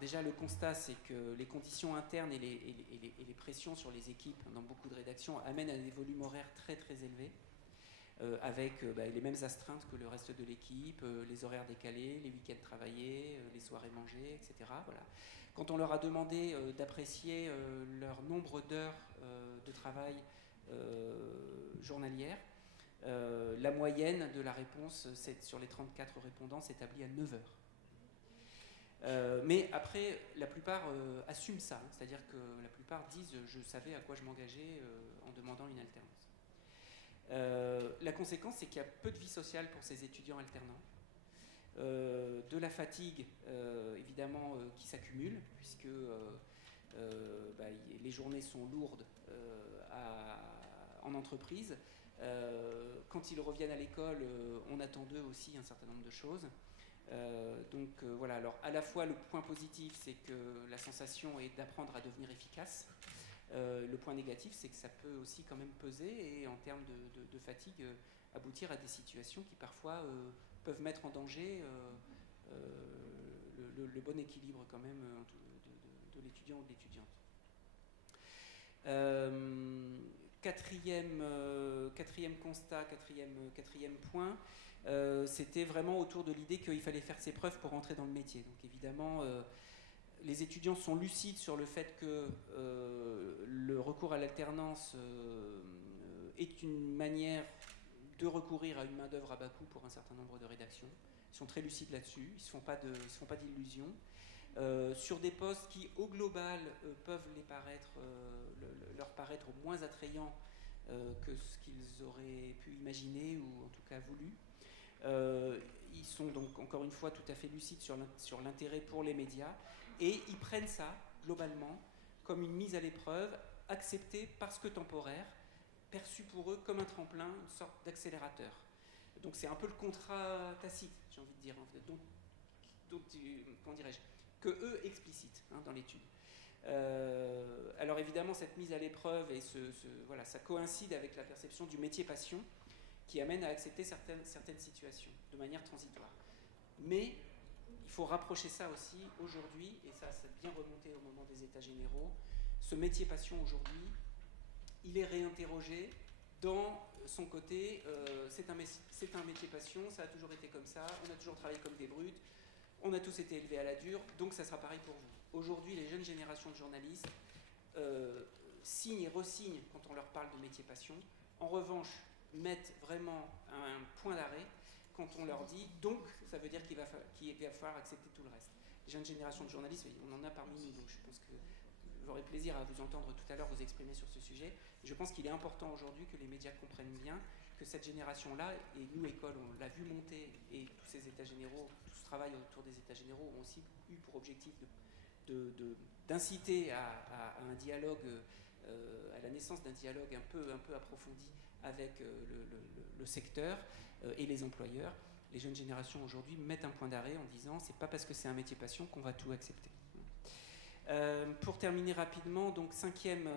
déjà le constat, c'est que les conditions internes et les pressions sur les équipes dans beaucoup de rédactions amènent à des volumes horaires très très élevés, avec les mêmes astreintes que le reste de l'équipe, les horaires décalés, les week-ends travaillés, les soirées mangées, etc. Voilà. Quand on leur a demandé d'apprécier leur nombre d'heures de travail journalières, la moyenne de la réponse sur les 34 répondants s'établit à 9 heures. Mais après, la plupart assument ça, c'est-à-dire que la plupart disent « je savais à quoi je m'engageais en demandant une alternance ». La conséquence, c'est qu'il y a peu de vie sociale pour ces étudiants alternants. De la fatigue, évidemment, qui s'accumule, puisque les journées sont lourdes en entreprise. Quand ils reviennent à l'école, on attend d'eux aussi un certain nombre de choses. Voilà, alors à la fois le point positif, c'est que la sensation est d'apprendre à devenir efficace. Le point négatif, c'est que ça peut aussi quand même peser et en termes de fatigue, aboutir à des situations qui parfois peuvent mettre en danger le bon équilibre quand même de l'étudiant ou de l'étudiante. Quatrième constat, quatrième point, c'était vraiment autour de l'idée qu'il fallait faire ses preuves pour entrer dans le métier. Donc évidemment, les étudiants sont lucides sur le fait que le recours à l'alternance est une manière de recourir à une main-d'œuvre à bas coût pour un certain nombre de rédactions. Ils sont très lucides là-dessus, ils ne se font pas d'illusions. Sur des postes qui, au global, peuvent leur paraître moins attrayants que ce qu'ils auraient pu imaginer ou en tout cas voulu. Ils sont donc encore une fois tout à fait lucides sur l'intérêt pour les médias et ils prennent ça, globalement, comme une mise à l'épreuve, acceptée parce que temporaire, perçue pour eux comme un tremplin, une sorte d'accélérateur. Donc c'est un peu le contrat tacite, j'ai envie de dire, comment dirais-je, que eux explicitent dans l'étude. Alors évidemment, cette mise à l'épreuve et voilà, ça coïncide avec la perception du métier passion qui amène à accepter certaines situations de manière transitoire. Mais il faut rapprocher ça aussi aujourd'hui, et ça c'est bien remonté au moment des États généraux, ce métier passion aujourd'hui, il est réinterrogé dans son côté, c'est un métier passion, ça a toujours été comme ça, on a toujours travaillé comme des brutes, on a tous été élevés à la dure, donc ça sera pareil pour vous. Aujourd'hui, les jeunes générations de journalistes signent et re-signent quand on leur parle de métier passion. En revanche, mettent vraiment un point d'arrêt quand on leur dit donc ça veut dire qu'il va falloir accepter tout le reste. Les jeunes générations de journalistes, on en a parmi nous, donc je pense que j'aurai plaisir à vous entendre tout à l'heure vous exprimer sur ce sujet. Je pense qu'il est important aujourd'hui que les médias comprennent bien que cette génération-là, et nous, école, on l'a vu monter, et tous ces états généraux, tout ce travail autour des états généraux ont aussi eu pour objectif d'inciter à un dialogue, à la naissance d'un dialogue un peu approfondi avec le secteur et les employeurs. Les jeunes générations aujourd'hui mettent un point d'arrêt en disant c'est pas parce que c'est un métier passion qu'on va tout accepter. Pour terminer rapidement, donc cinquième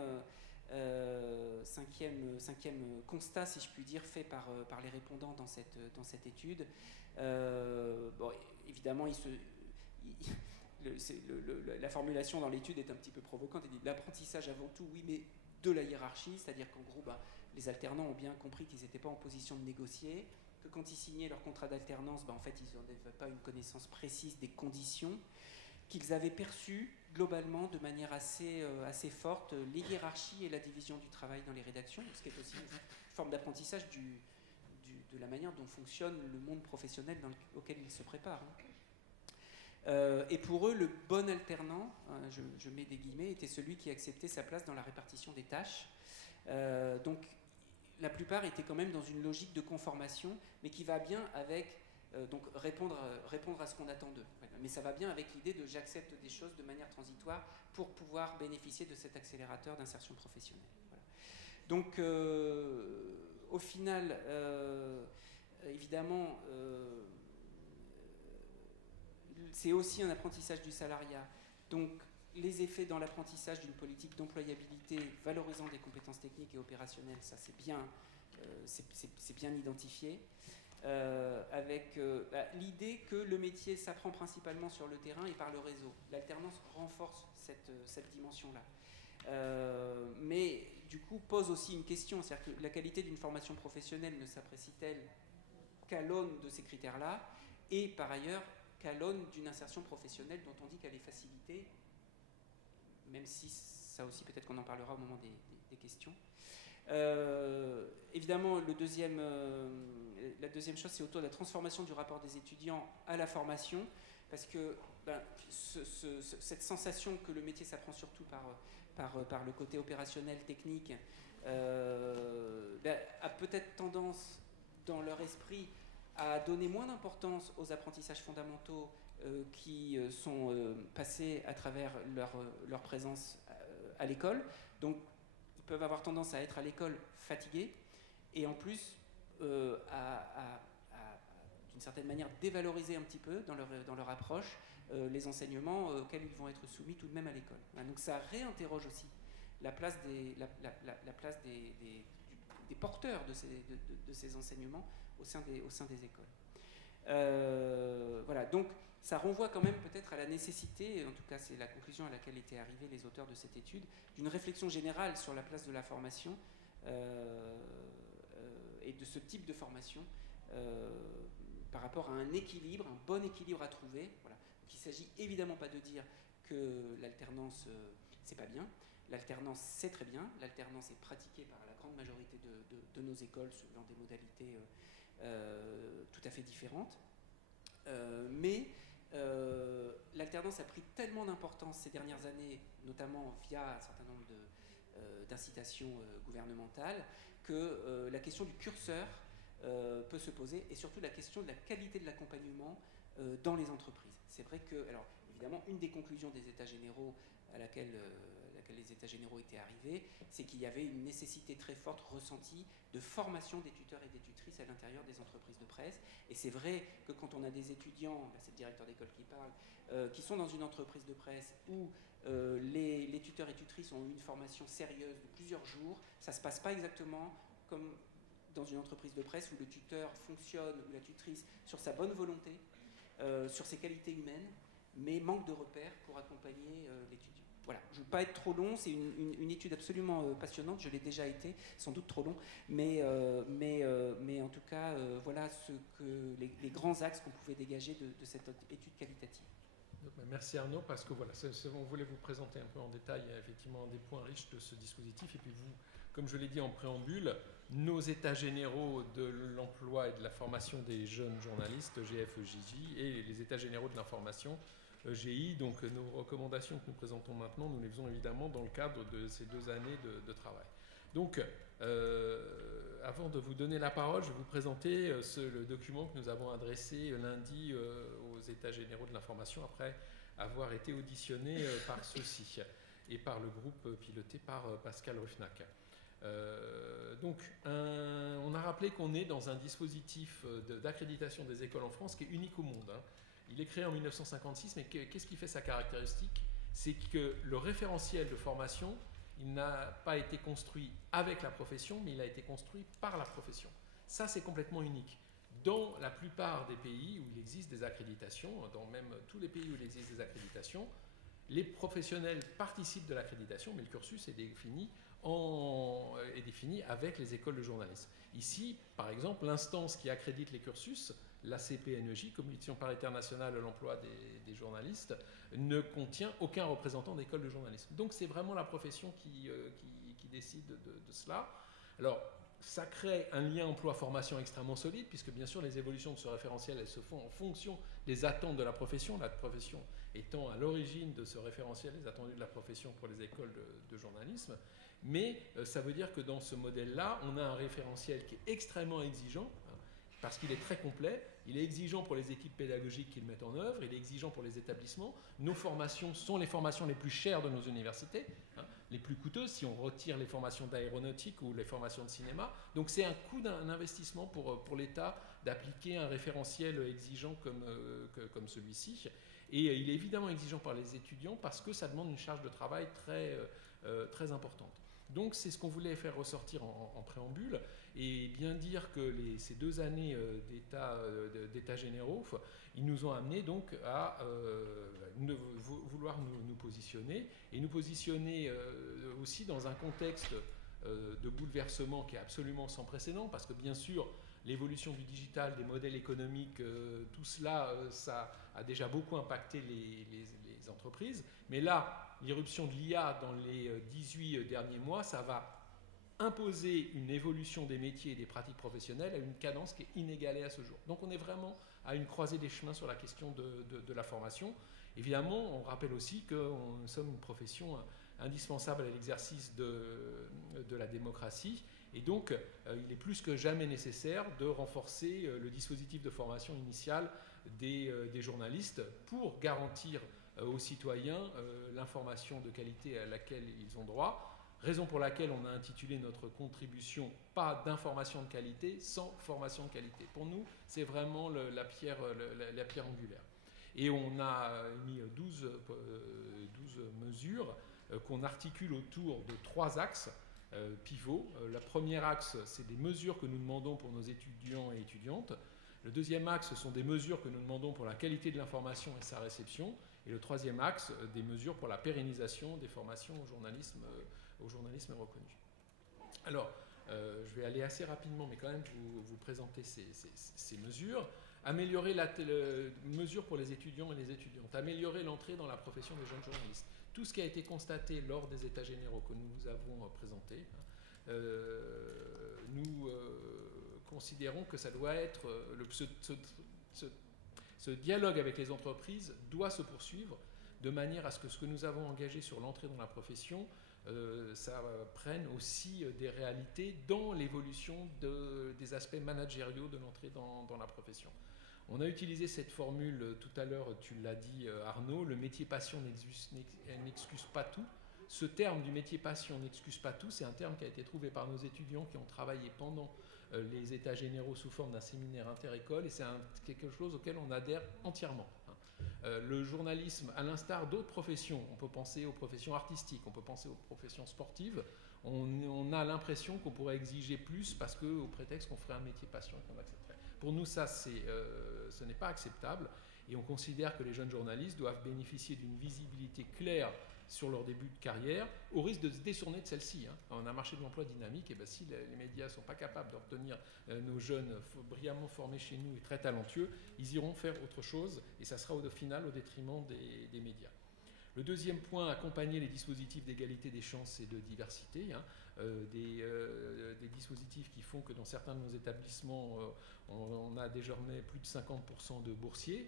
constat, si je puis dire, fait par les répondants dans cette étude. Bon, évidemment, la formulation dans l'étude est un petit peu provocante. Elle dit l'apprentissage avant tout, oui, mais de la hiérarchie, c'est-à-dire qu'en gros, les alternants ont bien compris qu'ils n'étaient pas en position de négocier, que quand ils signaient leur contrat d'alternance, en fait, ils n'avaient pas une connaissance précise des conditions, qu'ils avaient perçu globalement de manière assez forte les hiérarchies et la division du travail dans les rédactions, ce qui est aussi une forme d'apprentissage de la manière dont fonctionne le monde professionnel auquel ils se préparent. Et pour eux, le bon alternant, je mets des guillemets, était celui qui acceptait sa place dans la répartition des tâches. Donc la plupart étaient quand même dans une logique de conformation, mais qui va bien avec donc répondre à ce qu'on attend d'eux. Mais ça va bien avec l'idée de j'accepte des choses de manière transitoire pour pouvoir bénéficier de cet accélérateur d'insertion professionnelle. Voilà. Donc au final, évidemment, c'est aussi un apprentissage du salariat. Donc les effets dans l'apprentissage d'une politique d'employabilité valorisant des compétences techniques et opérationnelles, ça c'est bien identifié. Avec l'idée que le métier s'apprend principalement sur le terrain et par le réseau. L'alternance renforce cette dimension-là. Mais du coup pose aussi une question, c'est-à-dire que la qualité d'une formation professionnelle ne s'apprécie-t-elle qu'à l'aune de ces critères-là, et par ailleurs qu'à l'aune d'une insertion professionnelle dont on dit qu'elle est facilitée, même si ça aussi peut-être qu'on en parlera au moment des questions. Évidemment, la deuxième chose, c'est autour de la transformation du rapport des étudiants à la formation, parce que cette sensation que le métier s'apprend surtout par le côté opérationnel, technique, a peut-être tendance dans leur esprit à donner moins d'importance aux apprentissages fondamentaux qui sont passés à travers leur présence à l'école. Donc ils peuvent avoir tendance à être à l'école fatigués et en plus d'une certaine manière dévaloriser un petit peu dans leur approche les enseignements auxquels ils vont être soumis tout de même à l'école. Donc ça réinterroge aussi la place des porteurs de ces enseignements au sein des écoles. Voilà, donc ça renvoie quand même peut-être à la nécessité, en tout cas c'est la conclusion à laquelle étaient arrivés les auteurs de cette étude, d'une réflexion générale sur la place de la formation et de ce type de formation par rapport à un équilibre, un bon équilibre à trouver. Voilà. Donc, il ne s'agit évidemment pas de dire que l'alternance c'est pas bien, L'alternance, c'est très bien. L'alternance est pratiquée par la grande majorité de nos écoles dans des modalités tout à fait différentes. Mais l'alternance a pris tellement d'importance ces dernières années, notamment via un certain nombre d'incitations gouvernementales, que la question du curseur peut se poser, et surtout la question de la qualité de l'accompagnement dans les entreprises. C'est vrai que, alors évidemment, une des conclusions des États généraux à laquelle les États généraux étaient arrivés, c'est qu'il y avait une nécessité très forte ressentie de formation des tuteurs et des tutrices à l'intérieur des entreprises de presse. Et c'est vrai que quand on a des étudiants, là c'est le directeur d'école qui parle, qui sont dans une entreprise de presse où les tuteurs et tutrices ont eu une formation sérieuse de plusieurs jours, ça ne se passe pas exactement comme dans une entreprise de presse où le tuteur fonctionne, ou la tutrice, sur sa bonne volonté, sur ses qualités humaines, mais manque de repères pour accompagner l'étudiant. Voilà, je ne veux pas être trop long, c'est une étude absolument passionnante, je l'ai déjà été, sans doute trop long, mais en tout cas, voilà les grands axes qu'on pouvait dégager de cette étude qualitative. Merci Arnaud, parce que voilà, on voulait vous présenter un peu en détail effectivement des points riches de ce dispositif, et puis vous, comme je l'ai dit en préambule, nos états généraux de l'emploi et de la formation des jeunes journalistes, GFEJJ, et les états généraux de l'information, EGI. Donc nos recommandations que nous présentons maintenant, nous les faisons évidemment dans le cadre de ces 2 années de travail. Donc, avant de vous donner la parole, je vais vous présenter le document que nous avons adressé lundi aux états généraux de l'information, après avoir été auditionné par ceux-ci et par le groupe piloté par Pascal Ruffnac. Donc, on a rappelé qu'on est dans un dispositif d'accréditation des écoles en France qui est unique au monde. Il est créé en 1956, mais qu'est-ce qui fait sa caractéristique? C'est que le référentiel de formation, il n'a pas été construit avec la profession, mais il a été construit par la profession. Ça, c'est complètement unique. Dans la plupart des pays où il existe des accréditations, dans même tous les pays où il existe des accréditations, les professionnels participent de l'accréditation, mais le cursus est défini avec les écoles de journalisme. Ici, par exemple, l'instance qui accrédite les cursus, la CPNEJ, Commission paritaire nationale de l'emploi des journalistes, ne contient aucun représentant d'école de journalisme. Donc c'est vraiment la profession qui décide de cela. Alors, ça crée un lien emploi-formation extrêmement solide, puisque bien sûr les évolutions de ce référentiel, elles se font en fonction des attentes de la profession étant à l'origine de ce référentiel, les attendus de la profession pour les écoles de journalisme. Mais ça veut dire que dans ce modèle-là, on a un référentiel qui est extrêmement exigeant, parce qu'il est très complet. Il est exigeant pour les équipes pédagogiques qui le mettent en œuvre, il est exigeant pour les établissements. Nos formations sont les formations les plus chères de nos universités, les plus coûteuses, si on retire les formations d'aéronautique ou les formations de cinéma. Donc c'est un coût d'un investissement pour l'État d'appliquer un référentiel exigeant comme celui-ci. Et il est évidemment exigeant par les étudiants parce que ça demande une charge de travail très importante. Donc c'est ce qu'on voulait faire ressortir en préambule, et bien dire que ces 2 années d'états généraux, ils nous ont amené donc à vouloir nous positionner, et nous positionner aussi dans un contexte de bouleversement qui est absolument sans précédent, parce que bien sûr l'évolution du digital, des modèles économiques, tout cela, ça a déjà beaucoup impacté les entreprises, mais là, l'irruption de l'IA dans les 18 derniers mois, ça va imposer une évolution des métiers et des pratiques professionnelles à une cadence qui est inégalée à ce jour. Donc on est vraiment à une croisée des chemins sur la question de la formation. Évidemment, on rappelle aussi que nous sommes une profession indispensable à l'exercice de la démocratie, et donc il est plus que jamais nécessaire de renforcer le dispositif de formation initiale des journalistes pour garantir aux citoyens l'information de qualité à laquelle ils ont droit, raison pour laquelle on a intitulé notre contribution « Pas d'information de qualité sans formation de qualité ». Pour nous, c'est vraiment la pierre angulaire. Et on a mis 12 mesures qu'on articule autour de 3 axes pivots. Le premier axe, c'est des mesures que nous demandons pour nos étudiants et étudiantes. Le deuxième axe, ce sont des mesures que nous demandons pour la qualité de l'information et sa réception. Et le troisième axe, des mesures pour la pérennisation des formations au journalisme reconnu. Alors, je vais aller assez rapidement, mais quand même vous présenter ces mesures. améliorer la mesure pour les étudiants et les étudiantes, améliorer l'entrée dans la profession des jeunes journalistes. Tout ce qui a été constaté lors des états généraux que nous avons présentés, nous considérons que ça doit être ce dialogue avec les entreprises doit se poursuivre de manière à ce que ce que nous avons engagé sur l'entrée dans la profession, ça prenne aussi des réalités dans l'évolution des aspects managériaux de l'entrée dans la profession. On a utilisé cette formule tout à l'heure, tu l'as dit Arnaud, le métier passion n'excuse pas tout. Ce terme du métier passion n'excuse pas tout, c'est un terme qui a été trouvé par nos étudiants qui ont travaillé pendant les états généraux sous forme d'un séminaire inter-école, et c'est quelque chose auquel on adhère entièrement. Le journalisme, à l'instar d'autres professions, on peut penser aux professions artistiques, on peut penser aux professions sportives, on a l'impression qu'on pourrait exiger plus parce qu'au prétexte qu'on ferait un métier passion et qu'on accepterait. Pour nous, ça, ce n'est pas acceptable, et on considère que les jeunes journalistes doivent bénéficier d'une visibilité claire sur leur début de carrière, au risque de se détourner de celle-ci. On a un marché de l'emploi dynamique, et si les médias ne sont pas capables d'obtenir nos jeunes brillamment formés chez nous et très talentueux, ils iront faire autre chose, et ça sera au final au détriment des médias. Le deuxième point, accompagner les dispositifs d'égalité des chances et de diversité, des dispositifs qui font que dans certains de nos établissements, on a désormais plus de 50% de boursiers.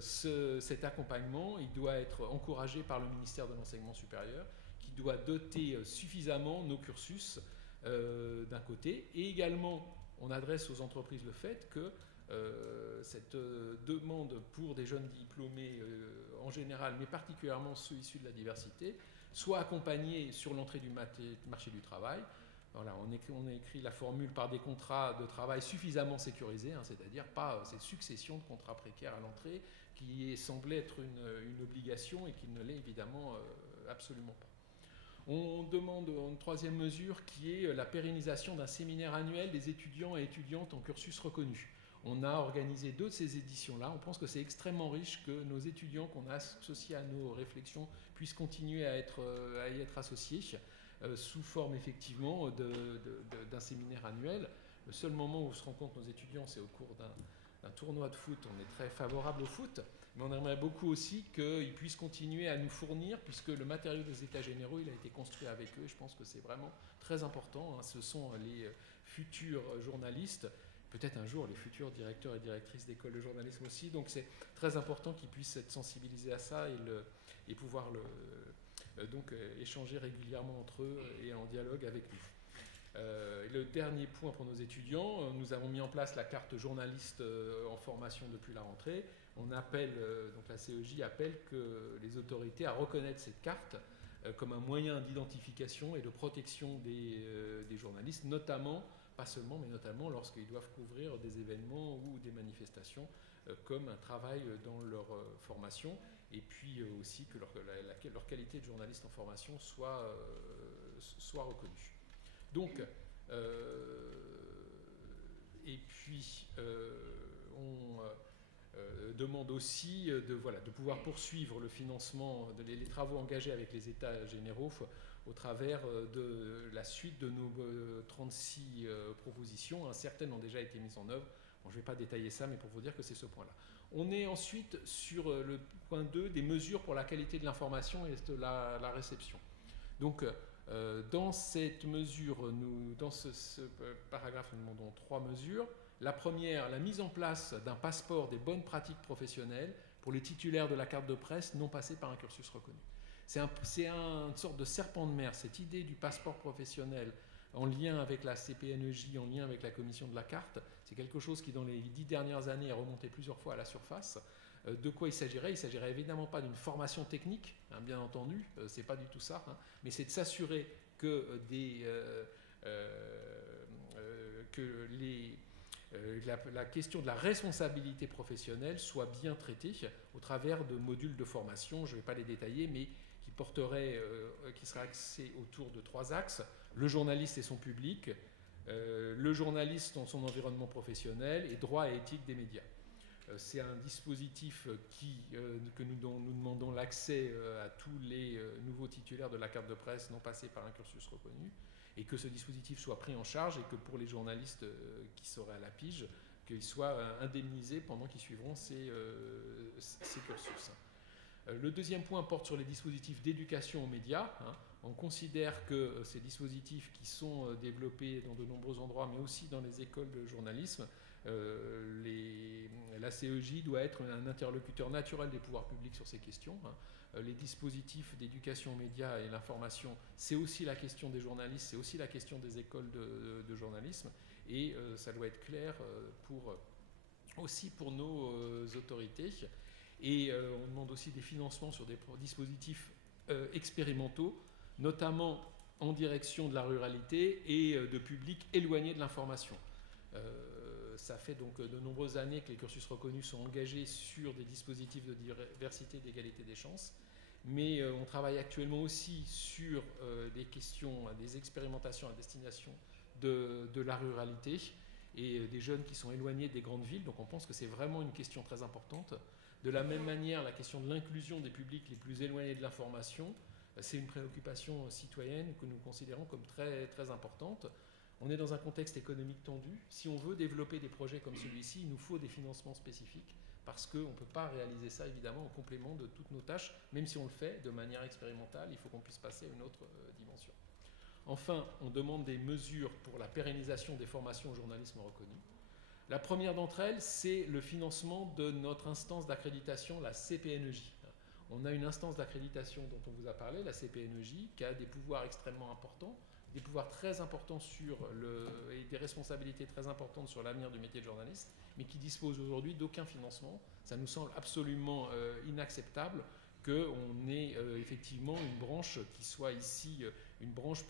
Cet accompagnement, il doit être encouragé par le ministère de l'Enseignement supérieur, qui doit doter suffisamment nos cursus d'un côté, et également on adresse aux entreprises le fait que cette demande pour des jeunes diplômés en général, mais particulièrement ceux issus de la diversité, soit accompagnée sur l'entrée du marché du travail. Voilà, on a écrit la formule par des contrats de travail suffisamment sécurisés, c'est-à-dire pas cette succession de contrats précaires à l'entrée qui semblait être une obligation et qui ne l'est évidemment absolument pas. On demande une troisième mesure qui est la pérennisation d'un séminaire annuel des étudiants et étudiantes en cursus reconnus. On a organisé 2 de ces éditions-là. On pense que c'est extrêmement riche que nos étudiants qu'on a associés à nos réflexions puissent continuer à y être associés sous forme effectivement d'un séminaire annuel. Le seul moment où se rencontrent nos étudiants, c'est au cours d'un tournoi de foot. On est très favorable au foot, mais on aimerait beaucoup aussi qu'ils puissent continuer à nous fournir, puisque le matériau des états généraux, il a été construit avec eux. Je pense que c'est vraiment très important. Ce sont les futurs journalistes, peut-être un jour les futurs directeurs et directrices d'écoles de journalisme aussi. Donc c'est très important qu'ils puissent être sensibilisés à ça et pouvoir donc échanger régulièrement entre eux et en dialogue avec nous. Le dernier point pour nos étudiants, nous avons mis en place la carte journaliste en formation depuis la rentrée. On appelle, donc la CEJ appelle que les autorités à reconnaître cette carte comme un moyen d'identification et de protection des journalistes, notamment, pas seulement, mais notamment lorsqu'ils doivent couvrir des événements ou des manifestations comme un travail dans leur formation, et puis aussi que leur qualité de journaliste en formation soit reconnue. Donc, et puis, on demande aussi de pouvoir poursuivre le financement, les travaux engagés avec les États généraux au travers de la suite de nos 36 propositions. Certaines ont déjà été mises en œuvre. Bon, je ne vais pas détailler ça, mais pour vous dire que c'est ce point-là. On est ensuite sur le point 2 des mesures pour la qualité de l'information et de la réception. Donc, dans cette mesure, dans ce paragraphe, nous demandons 3 mesures. La première, la mise en place d'un passeport des bonnes pratiques professionnelles pour les titulaires de la carte de presse non passés par un cursus reconnu. C'est une sorte de serpent de mer, cette idée du passeport professionnel en lien avec la CPNEJ, en lien avec la commission de la carte. C'est quelque chose qui, dans les 10 dernières années, est remonté plusieurs fois à la surface. De quoi il s'agirait? Il ne s'agirait évidemment pas d'une formation technique, bien entendu, c'est pas du tout ça, mais c'est de s'assurer que la question de la responsabilité professionnelle soit bien traitée au travers de modules de formation, je ne vais pas les détailler, mais qui seraient axés autour de 3 axes: le journaliste et son public, le journaliste dans son environnement professionnel et droit et éthique des médias. C'est un dispositif dont nous demandons l'accès à tous les nouveaux titulaires de la carte de presse non passés par un cursus reconnu, et que ce dispositif soit pris en charge, et que pour les journalistes qui seraient à la pige, qu'ils soient indemnisés pendant qu'ils suivront ces cursus. Le deuxième point porte sur les dispositifs d'éducation aux médias. On considère que ces dispositifs qui sont développés dans de nombreux endroits, mais aussi dans les écoles de journalisme, la CEJ doit être un interlocuteur naturel des pouvoirs publics sur ces questions. Les dispositifs d'éducation aux médias et l'information, c'est aussi la question des journalistes, c'est aussi la question des écoles de journalisme, et ça doit être clair aussi pour nos autorités. Et on demande aussi des financements sur des dispositifs expérimentaux, notamment en direction de la ruralité et de publics éloignés de l'information. Ça fait donc de nombreuses années que les cursus reconnus sont engagés sur des dispositifs de diversité et d'égalité des chances, mais on travaille actuellement aussi sur des questions, des expérimentations à destination de la ruralité et des jeunes qui sont éloignés des grandes villes, donc on pense que c'est vraiment une question très importante. De la même manière, la question de l'inclusion des publics les plus éloignés de l'information, c'est une préoccupation citoyenne que nous considérons comme très, très importante. On est dans un contexte économique tendu. Si on veut développer des projets comme celui-ci, il nous faut des financements spécifiques parce qu'on ne peut pas réaliser ça évidemment en complément de toutes nos tâches, même si on le fait de manière expérimentale, il faut qu'on puisse passer à une autre dimension. Enfin, on demande des mesures pour la pérennisation des formations au journalisme reconnu. La première d'entre elles, c'est le financement de notre instance d'accréditation, la CPNEJ. On a une instance d'accréditation dont on vous a parlé, la CPNEJ, qui a des pouvoirs extrêmement importants, des pouvoirs très importants et des responsabilités très importantes sur l'avenir du métier de journaliste, mais qui dispose aujourd'hui d'aucun financement. Ça nous semble absolument inacceptable qu'on ait effectivement une branche qui soit ici une branche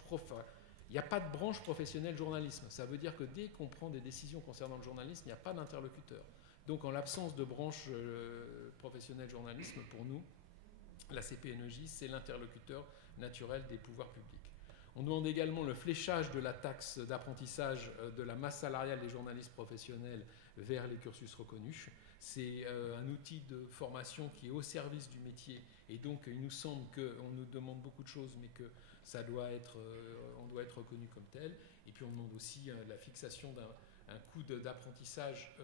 il n'y a pas de branche professionnelle journalisme. Ça veut dire que dès qu'on prend des décisions concernant le journalisme, il n'y a pas d'interlocuteur. Donc en l'absence de branche professionnelle journalisme, pour nous, la CPNEJ, c'est l'interlocuteur naturel des pouvoirs publics. On demande également le fléchage de la taxe d'apprentissage de la masse salariale des journalistes professionnels vers les cursus reconnus. C'est un outil de formation qui est au service du métier et donc il nous semble qu'on nous demande beaucoup de choses mais que on doit être reconnu comme tel. Et puis on demande aussi la fixation d'un coût d'apprentissage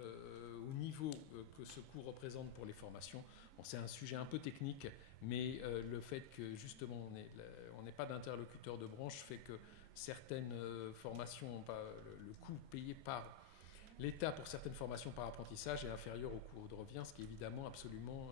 au niveau que ce coût représente pour les formations. Bon, c'est un sujet un peu technique, mais le fait que justement on n'ait pas d'interlocuteur de branche fait que certaines formations, le coût payé par l'État pour certaines formations par apprentissage est inférieur au coût de revient, ce qui est évidemment absolument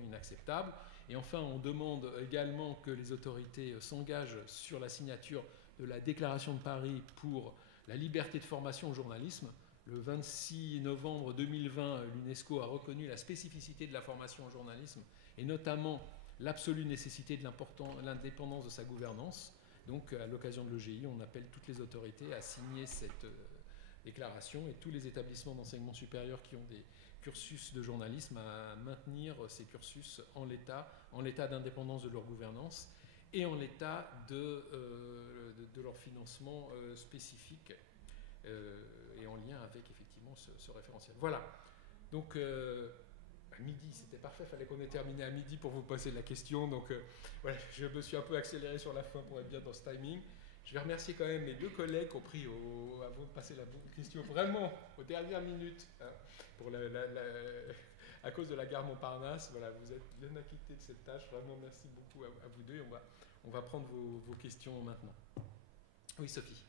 inacceptable. Et enfin, on demande également que les autorités s'engagent sur la signature de la Déclaration de Paris pour la liberté de formation au journalisme. Le 26 novembre 2020, l'UNESCO a reconnu la spécificité de la formation au journalisme et notamment l'absolue nécessité de l'indépendance de sa gouvernance. Donc, à l'occasion de l'EGI, on appelle toutes les autorités à signer cette déclaration et tous les établissements d'enseignement supérieur qui ont des cursus de journalisme à maintenir ces cursus en l'état d'indépendance de leur gouvernance et en l'état de leur financement spécifique et en lien avec effectivement ce référentiel. Voilà. Donc à midi, c'était parfait, il fallait qu'on ait terminé à midi pour vous poser la question. Donc voilà, je me suis un peu accéléré sur la fin pour être bien dans ce timing. Je vais remercier quand même mes deux collègues qui ont pris, avant de passer la question, vraiment aux dernières minutes, pour à cause de la gare Montparnasse. Voilà, vous êtes bien acquittés de cette tâche. Vraiment, merci beaucoup à vous deux. On va prendre vos questions maintenant. Oui, Sophie.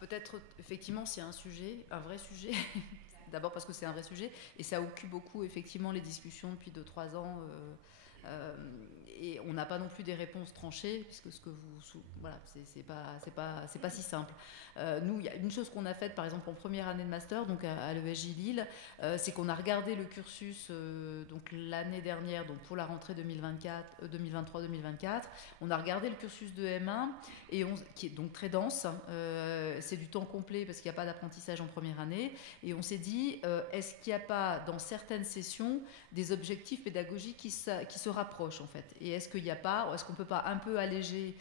Peut-être, effectivement, c'est un vrai sujet. D'abord parce que c'est un vrai sujet et ça occupe beaucoup, effectivement, les discussions depuis 2-3 ans. Et on n'a pas non plus des réponses tranchées, puisque ce que vous... Voilà, c'est pas si simple. Nous, il y a une chose qu'on a faite, par exemple, en première année de master, donc à l'ESJ Lille, c'est qu'on a regardé le cursus donc l'année dernière, donc pour la rentrée 2023-2024, on a regardé le cursus de M1, qui est donc très dense, c'est du temps complet parce qu'il n'y a pas d'apprentissage en première année, et on s'est dit, est-ce qu'il n'y a pas, dans certaines sessions, des objectifs pédagogiques qui se rapprochent, en fait, et est-ce qu'on ne peut pas un peu alléger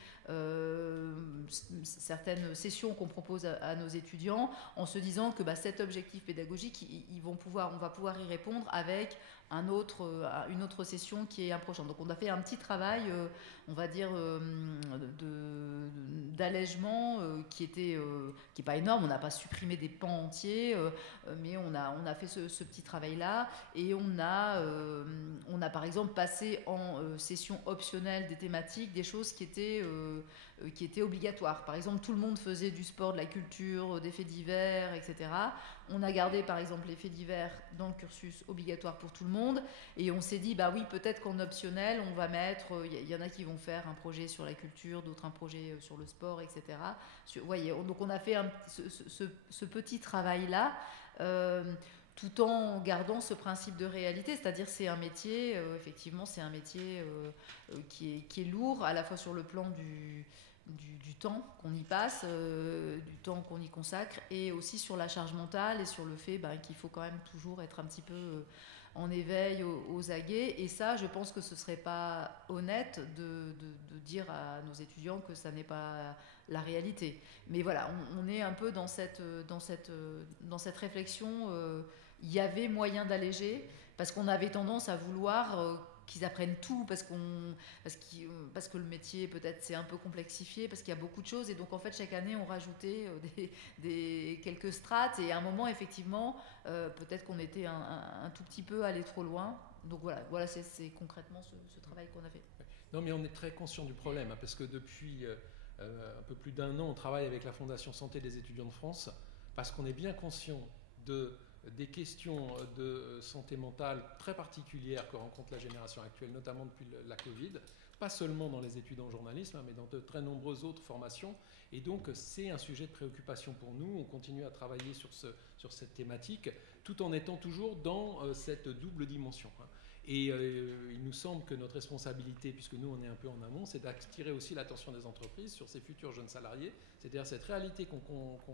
certaines sessions qu'on propose à nos étudiants en se disant que cet objectif pédagogique, on va pouvoir y répondre avec une autre session qui est approchante. Donc on a fait un petit travail, on va dire, d'allègement qui est pas énorme. On n'a pas supprimé des pans entiers, mais on a fait ce petit travail-là, et on a par exemple passé en session optionnelle des thématiques, des choses qui étaient obligatoires. Par exemple, tout le monde faisait du sport, de la culture, des faits divers, etc. On a gardé par exemple les faits divers dans le cursus obligatoire pour tout le monde, et on s'est dit, oui, peut-être qu'en optionnel, on va mettre, il y en a qui vont faire un projet sur la culture, d'autres un projet sur le sport, etc. Voyez, donc on a fait ce petit travail-là, tout en gardant ce principe de réalité, c'est-à-dire c'est un métier, effectivement, c'est un métier qui est lourd, à la fois sur le plan du temps qu'on y passe, du temps qu'on y consacre, et aussi sur la charge mentale et sur le fait qu'il faut quand même toujours être un petit peu en éveil, aux aguets. Et ça, je pense que ce ne serait pas honnête de dire à nos étudiants que ça n'est pas la réalité. Mais voilà, on est un peu dans cette réflexion. Il y avait moyen d'alléger, parce qu'on avait tendance à vouloir qu'ils apprennent tout, parce que le métier peut-être s'est un peu complexifié, parce qu'il y a beaucoup de choses, et donc en fait chaque année on rajoutait quelques strates, et à un moment effectivement peut-être qu'on était un tout petit peu allé trop loin. Donc voilà, c'est concrètement ce travail qu'on a fait. Non, mais on est très conscient du problème, parce que depuis un peu plus d'1 an, on travaille avec la Fondation Santé des étudiants de France, parce qu'on est bien conscient des questions de santé mentale très particulières que rencontre la génération actuelle, notamment depuis la Covid, pas seulement dans les études en journalisme, mais dans de très nombreuses autres formations. Et donc, c'est un sujet de préoccupation pour nous. On continue à travailler sur cette thématique, tout en étant toujours dans cette double dimension. Et il nous semble que notre responsabilité, puisque nous on est un peu en amont, c'est d'attirer aussi l'attention des entreprises sur ces futurs jeunes salariés, c'est-à-dire cette réalité qu'on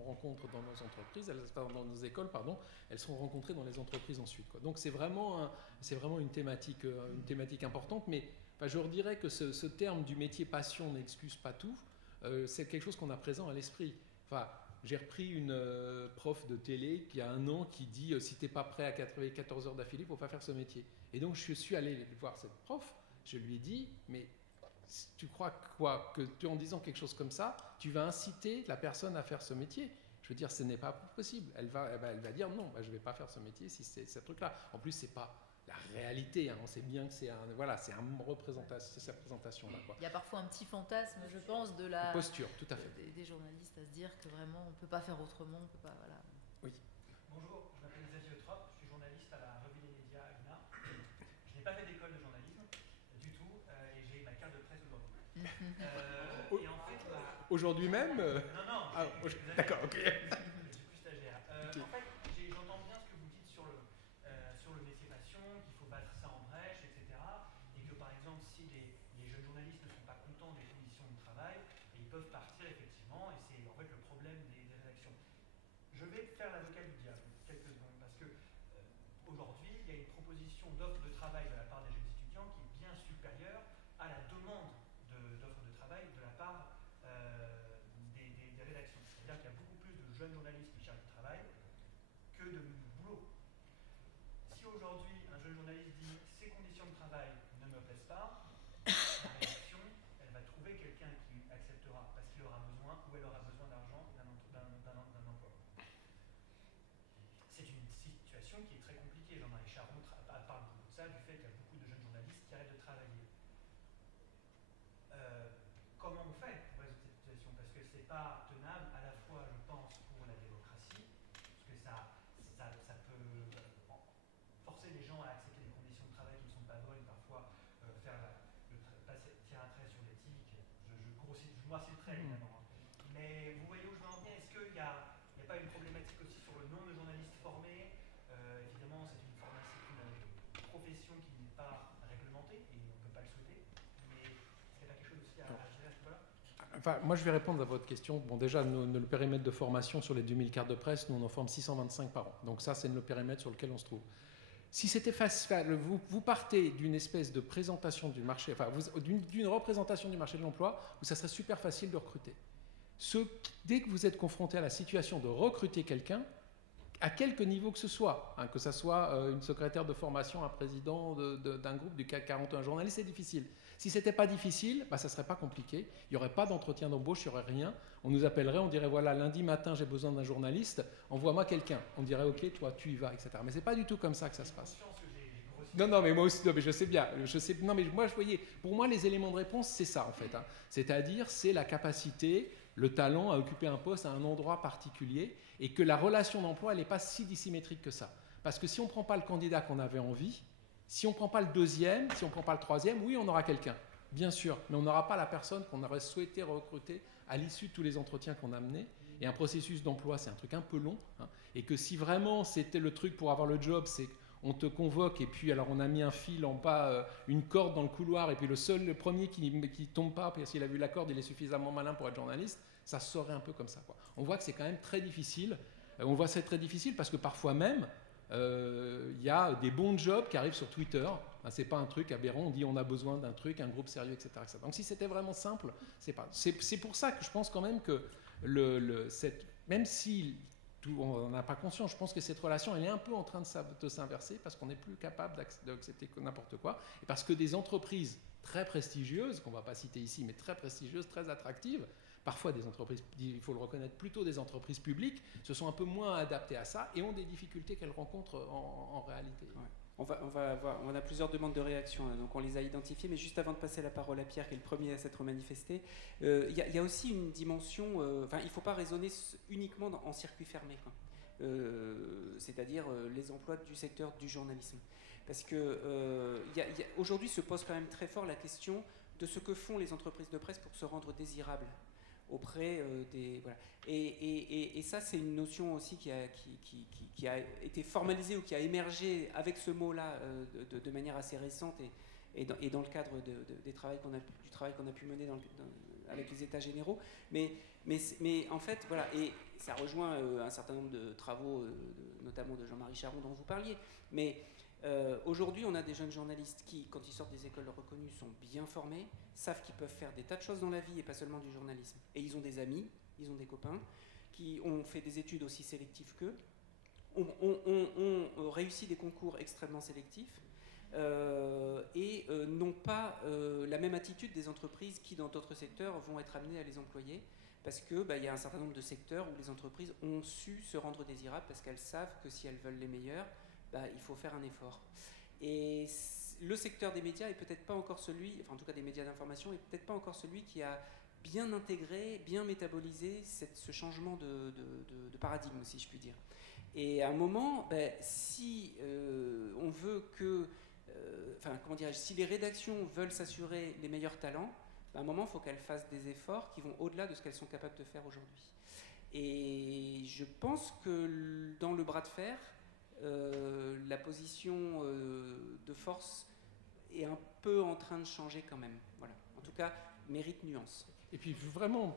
rencontre dans nos entreprises, dans nos écoles, elles seront rencontrées dans les entreprises ensuite, quoi. Donc c'est vraiment une thématique importante, mais je redirais que ce terme du métier passion n'excuse pas tout, c'est quelque chose qu'on a présent à l'esprit. J'ai repris une prof de télé qui a 1 an qui dit si t'es pas prêt à travailler 14 heures d'affilée, faut pas faire ce métier. Et donc je suis allé voir cette prof, je lui ai dit, mais tu crois quoi, que en disant quelque chose comme ça, tu vas inciter la personne à faire ce métier? Je veux dire, ce n'est pas possible. Elle va dire non, je vais pas faire ce métier si c'est ce truc-là. En plus, c'est pas la réalité, on sait bien que c'est cette représentation-là. Il y a parfois un petit fantasme, je pense, de la posture, tout à fait. Des journalistes à se dire que vraiment on ne peut pas faire autrement, on peut pas, voilà. Oui. Bonjour, je m'appelle Xavier Eutrope, je suis journaliste à la Revue des médias à l'INA. Je n'ai pas fait d'école de journalisme du tout, et j'ai ma carte de presse aujourd'hui. Et en fait, aujourd'hui même Non, d'accord, ok. Je suis plus stagiaire. Okay. En fait, j'entends bien ce que vous dites sur le métier passion, qu'il faut battre ça en brèche, etc. Et que par exemple, si les jeunes journalistes ne sont pas contents des conditions de travail, ils peuvent partir effectivement, et c'est en fait le problème des rédactions. Je vais faire l'avocat du diable quelques secondes, parce que aujourd'hui, il y a une proposition d'offre de travail de la part des jeunes étudiants qui est bien supérieure à la demande d'offre de travail de la part des rédactions. C'est-à-dire qu'il y a beaucoup plus de jeunes journalistes qui cherchent du travail que de boulot. Si aujourd'hui un jeune journaliste dit ces conditions de travail ne me plaisent pas, la rédaction, elle va trouver quelqu'un qui acceptera parce qu'il aura besoin ou elle aura besoin d'argent d'un emploi. C'est une situation qui est très compliquée. Jean-Marie Charon parle beaucoup de ça, du fait qu'il y a beaucoup de jeunes journalistes qui arrêtent de travailler. Comment on fait pour résoudre cette situation? Parce que c'est pas tenable à la fois, je pense, pour la démocratie, parce que ça peut forcer les gens à accepter des conditions de travail qui ne sont pas bonnes, parfois tirer un trait sur l'éthique. Je noircis le trait, évidemment. Mais vous voyez où je veux en venir. Est-ce qu'il n'y a pas une problématique aussi sur le nombre de journalistes formés? Évidemment, c'est une profession qui n'est pas réglementée et on ne peut pas le souhaiter. Mais est-ce qu'il n'y a pas quelque chose aussi à gérer à ce niveau-là? Enfin, moi, je vais répondre à votre question. Bon, déjà, le périmètre de formation sur les 2000 cartes de presse, nous, on en forme 625 par an. Donc ça, c'est le périmètre sur lequel on se trouve. Si c'était facile, vous partez d'une espèce de présentation du marché, enfin, d'une représentation du marché de l'emploi, où ça serait super facile de recruter. Dès que vous êtes confronté à la situation de recruter quelqu'un, à quelque niveau que ce soit, que ce soit une secrétaire de formation, un président d'un groupe du CAC 40, un journaliste, c'est difficile. Si ce n'était pas difficile, ça ne serait pas compliqué. Il n'y aurait pas d'entretien d'embauche, il n'y aurait rien. On nous appellerait, on dirait, voilà, lundi matin, j'ai besoin d'un journaliste, envoie-moi quelqu'un. On dirait, ok, toi, tu y vas, etc. Mais ce n'est pas du tout comme ça que ça se passe. Non, mais moi aussi, non, mais je sais bien. Non, mais moi, je voyais, pour moi, les éléments de réponse, c'est ça, en fait. C'est-à-dire, c'est la capacité, le talent à occuper un poste à un endroit particulier, et que la relation d'emploi, elle n'est pas si dissymétrique que ça. Parce que si on ne prend pas le candidat qu'on avait envie, si on ne prend pas le deuxième, si on ne prend pas le troisième, oui, on aura quelqu'un, bien sûr, mais on n'aura pas la personne qu'on aurait souhaité recruter à l'issue de tous les entretiens qu'on a menés. Et un processus d'emploi, c'est un truc un peu long, et que si vraiment c'était le truc pour avoir le job, c'est on te convoque, et puis alors on a mis un fil en bas, une corde dans le couloir, et puis le premier qui tombe pas, parce qu'il a vu la corde, il est suffisamment malin pour être journaliste, ça se saurait un peu comme ça, quoi. On voit que c'est quand même très difficile. On voit que c'est très difficile parce que parfois même, y a des bons jobs qui arrivent sur Twitter. C'est pas un truc aberrant, on dit on a besoin d'un truc, un groupe sérieux, etc. etc. Donc si c'était vraiment simple, c'est pas. C'est pour ça que je pense quand même que même si on n'a pas conscience, je pense que cette relation elle est un peu en train de s'inverser parce qu'on n'est plus capable d'accepter n'importe quoi et parce que des entreprises très prestigieuses, qu'on ne va pas citer ici, mais très prestigieuses, très attractives, parfois des entreprises, il faut le reconnaître, plutôt des entreprises publiques, se sont un peu moins adaptées à ça et ont des difficultés qu'elles rencontrent en réalité. Ouais. On a plusieurs demandes de réaction, donc on les a identifiées, mais juste avant de passer la parole à Pierre, qui est le premier à s'être manifesté, il y a aussi une dimension, il ne faut pas raisonner uniquement en circuit fermé, c'est-à-dire les emplois du secteur du journalisme. Parce que aujourd'hui se pose quand même très fort la question de ce que font les entreprises de presse pour se rendre désirables auprès des... Voilà. Et ça, c'est une notion aussi qui a été formalisée ou qui a émergé avec ce mot-là de manière assez récente et dans le cadre du travail qu'on a pu mener avec les États généraux. Mais en fait, voilà, et ça rejoint un certain nombre de travaux, notamment de Jean-Marie Charon dont vous parliez. Mais aujourd'hui, on a des jeunes journalistes qui, quand ils sortent des écoles reconnues, sont bien formés, savent qu'ils peuvent faire des tas de choses dans la vie et pas seulement du journalisme. Et ils ont des amis, ils ont des copains qui ont fait des études aussi sélectives qu'eux, ont réussi des concours extrêmement sélectifs et n'ont pas la même attitude des entreprises qui, dans d'autres secteurs, vont être amenées à les employer parce qu'il y a un certain nombre de secteurs où les entreprises ont su se rendre désirables parce qu'elles savent que si elles veulent les meilleurs, il faut faire un effort. Et le secteur des médias est peut-être pas encore celui, enfin en tout cas des médias d'information, est peut-être pas encore celui qui a bien intégré, bien métabolisé ce changement de paradigme, si je puis dire. Et à un moment, si on veut que, si les rédactions veulent s'assurer les meilleurs talents, à un moment, il faut qu'elles fassent des efforts qui vont au-delà de ce qu'elles sont capables de faire aujourd'hui. Et je pense que dans le bras de fer, la position de force est un peu en train de changer quand même. Voilà. En tout cas, mérite nuance. Et puis vraiment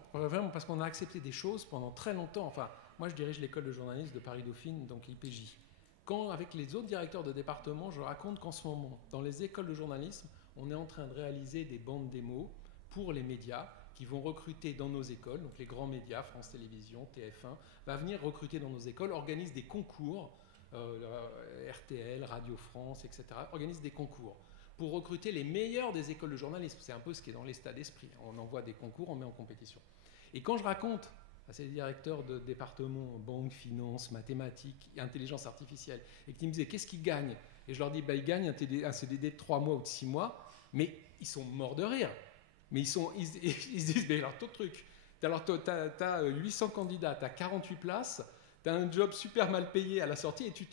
parce qu'on a accepté des choses pendant très longtemps. Enfin, moi je dirige l'école de journalisme de Paris-Dauphine, donc l'IPJ. Quand, avec les autres directeurs de département, je raconte qu'en ce moment, dans les écoles de journalisme, on est en train de réaliser des bandes démos pour les médias qui vont recruter dans nos écoles, donc les grands médias, France Télévisions, TF1, va venir recruter dans nos écoles, organise des concours, RTL, Radio France, etc., organise des concours pour recruter les meilleurs des écoles de journalisme. C'est un peu ce qui est dans l'état d'esprit. On envoie des concours, on met en compétition. Et quand je raconte à ces directeurs de département, banque, finance, mathématiques, intelligence artificielle, et qu'ils me disaient qu'est-ce qu'ils gagnent, et je leur dis ils gagnent un CDD de 3 mois ou de 6 mois, mais ils sont morts de rire. Mais ils se disent mais alors tout truc. Alors, tu as 800 candidats, tu as 48 places, tu as un job super mal payé à la sortie et tu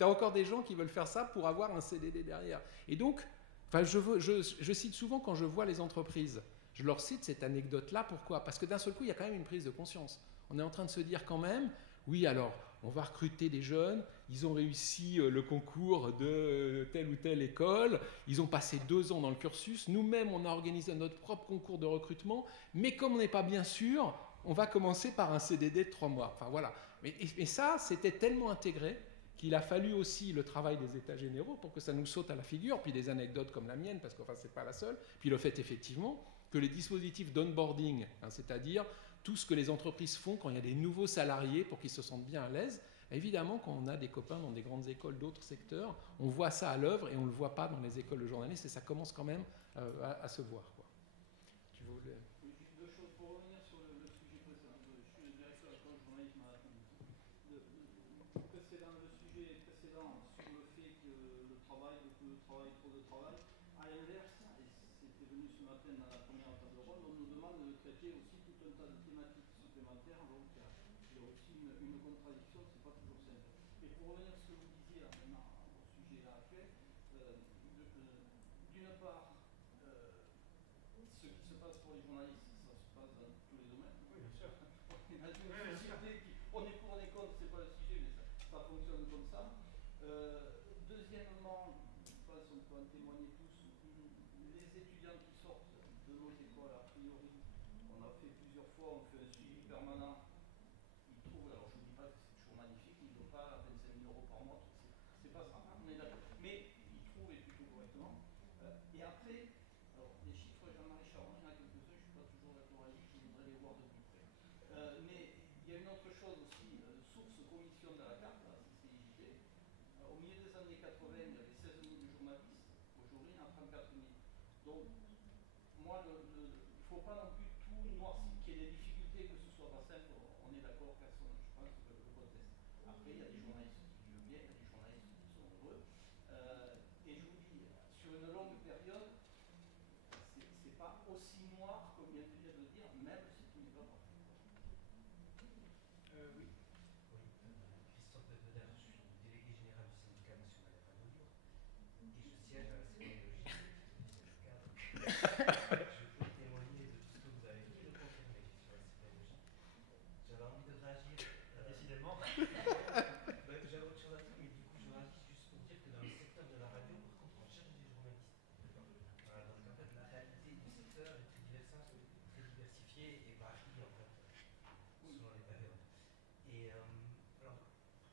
as encore des gens qui veulent faire ça pour avoir un CDD derrière. Et donc, je cite souvent quand je vois les entreprises, je leur cite cette anecdote-là. Pourquoi ? Parce que d'un seul coup, il y a quand même une prise de conscience. On est en train de se dire quand même, oui, alors, on va recruter des jeunes, ils ont réussi le concours de telle ou telle école, ils ont passé 2 ans dans le cursus, nous-mêmes, on a organisé notre propre concours de recrutement, mais comme on n'est pas bien sûr, on va commencer par un CDD de 3 mois. Enfin, voilà. Mais ça, c'était tellement intégré qu'il a fallu aussi le travail des états généraux pour que ça nous saute à la figure, puis des anecdotes comme la mienne, parce que c'est pas la seule, puis le fait effectivement que les dispositifs d'onboarding, c'est-à-dire tout ce que les entreprises font quand il y a des nouveaux salariés pour qu'ils se sentent bien à l'aise, évidemment quand on a des copains dans des grandes écoles d'autres secteurs, on voit ça à l'œuvre et on ne le voit pas dans les écoles de journalistes et ça commence quand même à se voir, quoi. Tu voulais... Oui, juste 2 choses pour revenir sur le sujet précédent. Je suis le directeur de l'école journalisme à la le sujet précédent sur le fait que le travail, beaucoup de travail, trop de travail. À l'inverse, et c'était venu ce matin dans la première table ronde, on nous demande de traiter aussi tout un tas de thématiques supplémentaires. Donc il y a aussi une contradiction, c'est pas toujours simple. Et pour revenir à ce que vous disiez là, maintenant, au sujet là actuel, d'une part, ce qui se passe pour les journalistes, ça se passe dans tous les domaines. Oui, bien sûr. On est pour, on est contre, c'est pas le sujet, mais ça fonctionne comme ça. Deuxièmement, je pense qu'on peut en témoigner tous, les étudiants qui sortent de nos écoles, a priori, on a fait plusieurs fois, on fait un suivi permanent. Ils trouvent, alors je ne dis pas que c'est toujours magnifique, ils n'ont pas 25 000 € par mois, c'est pas ça, on est d'accord. Mais ils trouvent et plutôt correctement. Et après, alors les chiffres, Jean-Marie Charon, il y en a quelques-uns, je ne suis pas toujours d'accord avec lui, je voudrais les voir de plus près. Mais il y a une autre chose aussi, source commission de la carte, la CCIJT. Au milieu des années 80, il y avait 16 000 journalistes, aujourd'hui il y en a 34 000. Donc, moi, il ne faut pas non plus tout noircir, qu'il y ait des difficultés, que ce soit pas simple, on est d'accord, personne, je pense, que le conteste. Après, il y a des journalistes qui vivent bien, il y a des journalistes qui sont heureux. Et je vous dis, sur une longue période, c'est pas aussi noir comme il y a de le dire, même si tout n'est pas parfait. Oui. Christophe Bedbeder, je suis délégué général du syndicat national des radios libres et je siège à la CPNJ, je peux témoigner de tout ce que vous avez dit et le confirmer sur la CPNJ. J'avais envie de réagir. Décidément. J'avais autre chose à dire, mais du coup je réagis juste pour dire que dans le secteur de la radio, par contre, on cherche des journalistes. Voilà, donc en fait, la réalité du secteur est très diversifiée et varie en fait selon les périodes. Et alors,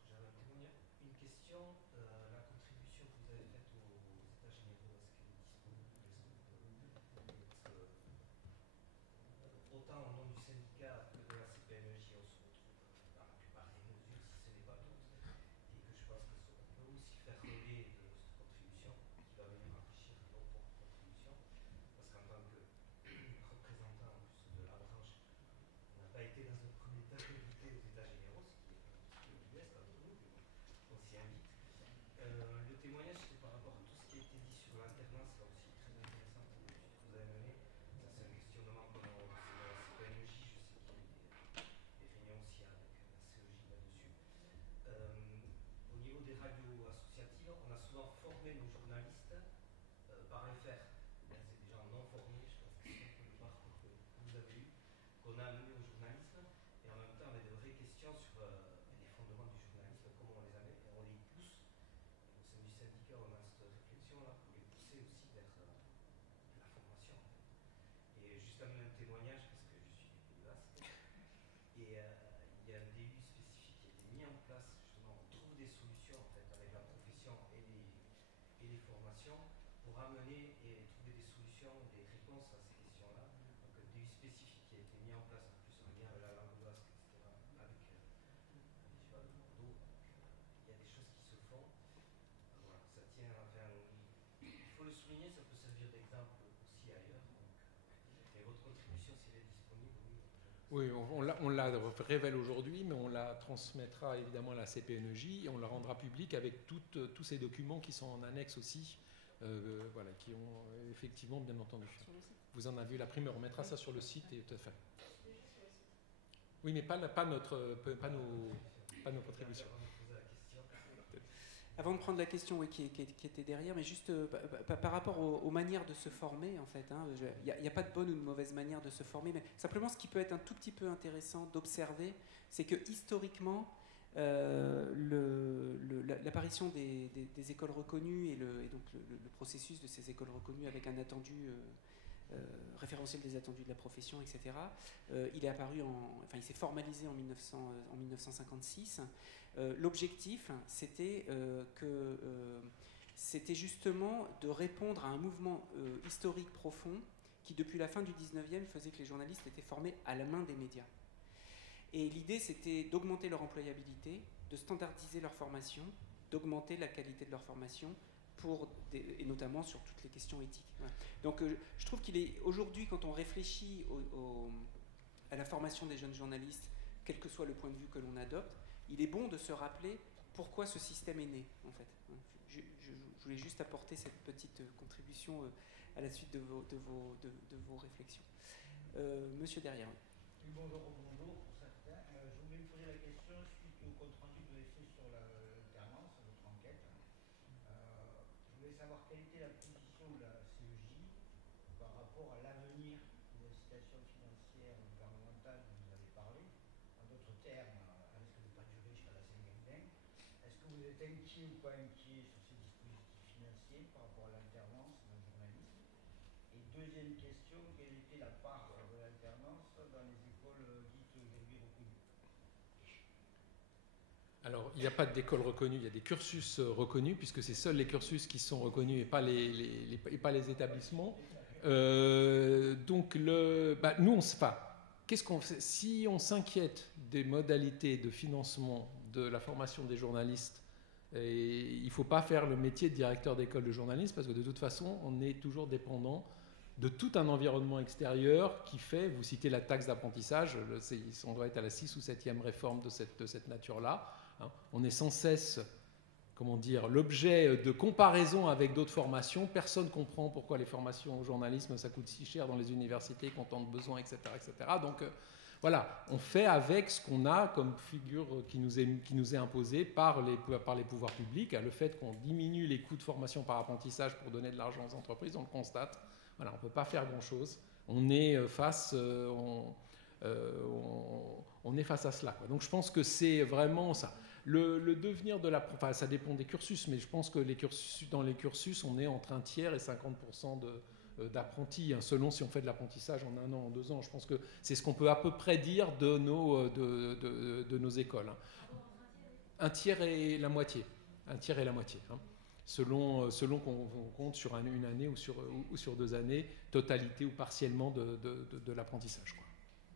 j'avais une question, la contribution que vous avez faite aux états généraux, est-ce qu'elle est disponible? Parce que autant au nom du syndicat que de la CPNJ, on se retrouve dans la plupart des mesures, si ce n'est pas toutes, et que je pense qu'on peut aussi faire relais de cette contribution qui va venir enrichir nos propres contributions, parce qu'en tant que représentant en plus de la branche, on n'a pas été dans un premier temps invité aux états généraux, ce qui est un petit peu modeste entre nous, mais bon, on s'y invite. Le témoignage, c'était par rapport à tout ce qui a été dit sur l'alternance, là aussi très intéressant pour l'étude que vous avez menée. Ça, c'est un questionnement qu'on a aussi dans la CPNJ, je sais qu'il y a des réunions aussi avec la CEJ là-dessus. Au niveau des radios associatives, on a souvent formé nos journalistes par les faire. Là, c'est des gens non formés, je pense que c'est un peu le parcours que vous avez eu, qu'on a amené au journalisme, et en même temps avec de vraies questions sur les fondements du journalisme, comment on les amène, et on les pousse. Et au sein du syndicat, on a cette réflexion-là pour les pousser aussi vers la formation. En fait. Et juste amener un témoignage, parce que je suis du Pays Basque, et il y a un DU spécifique qui a été mis en place, justement, on trouve des solutions en fait avec la profession et les formations pour amener et trouver des solutions, des réponses à ces questions-là. Donc un DU spécifique qui a été mis en place en plus en lien avec la langue basque, etc., avec l'École de Bordeaux. Il y a des choses qui se font. Voilà, ça tient, enfin, il faut le souligner, ça peut servir d'exemple aussi ailleurs. Donc, et votre contribution, si elle est disponible, oui. Oui, on la révèle aujourd'hui, mais on la transmettra évidemment à la CPNJ et on la rendra publique avec tous ces documents qui sont en annexe aussi, voilà, qui ont effectivement bien entendu. Sur le site. Vous en avez vu la primeur, on mettra ça sur le site et tout à fait. Juste Oui, mais pas nos contributions. Avant de prendre la question qui était derrière, mais juste par rapport aux manières de se former, en fait, il n'y a pas de bonne ou de mauvaise manière de se former, mais simplement ce qui peut être un tout petit peu intéressant d'observer, c'est que historiquement, l'apparition des écoles reconnues et donc le processus de ces écoles reconnues avec un attendu référentiel des attendus de la profession, etc. Il est apparu, il s'est formalisé en 1956. L'objectif, c'était c'était justement de répondre à un mouvement historique profond qui, depuis la fin du 19e, faisait que les journalistes étaient formés à la main des médias. Et l'idée, c'était d'augmenter leur employabilité, de standardiser leur formation, d'augmenter la qualité de leur formation, et notamment sur toutes les questions éthiques. Voilà. Donc je trouve qu'il est aujourd'hui, quand on réfléchit à la formation des jeunes journalistes, quel que soit le point de vue que l'on adopte, il est bon de se rappeler pourquoi ce système est né, en fait. Je voulais juste apporter cette petite contribution à la suite de vos réflexions. Monsieur derrière. Oui, bonjour pour certains. Je voulais vous poser la question suite au compte rendu que vous avez fait sur l'alternance, votre enquête. Je voulais savoir quelle était la position de la CEJ par rapport à l'avenir des incitations financières gouvernementales dont vous avez parlé. En d'autres termes, elles risquent de ne pas durer jusqu'à la Saint-Gandin. Est-ce que vous êtes inquiet ou pas inquiet sur ces dispositifs financiers par rapport à l'alternance dans le journalisme? Et deuxième question, quelle était la part de l'alternance dans les écoles dites aujourd'hui reconnues? Alors, il n'y a pas d'école reconnue, il y a des cursus reconnus, puisque c'est seuls les cursus qui sont reconnus et pas les établissements. Donc, nous, si on s'inquiète des modalités de financement de la formation des journalistes, il ne faut pas faire le métier de directeur d'école de journalisme, parce que de toute façon, on est toujours dépendant de tout un environnement extérieur qui fait, vous citez la taxe d'apprentissage, on doit être à la 6e ou 7e réforme de cette nature-là. On est sans cesse, l'objet de comparaison avec d'autres formations. Personne ne comprend pourquoi les formations au journalisme, ça coûte si cher dans les universités, qu'on en a besoin, etc. Donc, voilà, on fait avec ce qu'on a comme figure qui nous est imposée par les pouvoirs publics. Le fait qu'on diminue les coûts de formation par apprentissage pour donner de l'argent aux entreprises, on le constate. Voilà, on ne peut pas faire grand-chose. On est face à cela, quoi. Donc je pense que c'est vraiment ça. Le devenir de ça dépend des cursus, mais je pense que dans les cursus, on est entre 1/3 et 50% d'apprentis, selon si on fait de l'apprentissage en 1 an, en 2 ans. Je pense que c'est ce qu'on peut à peu près dire de nos écoles. 1/3 et la moitié. 1/3 et la moitié. Selon qu'on compte sur une année ou sur 2 années, totalité ou partiellement de l'apprentissage, quoi.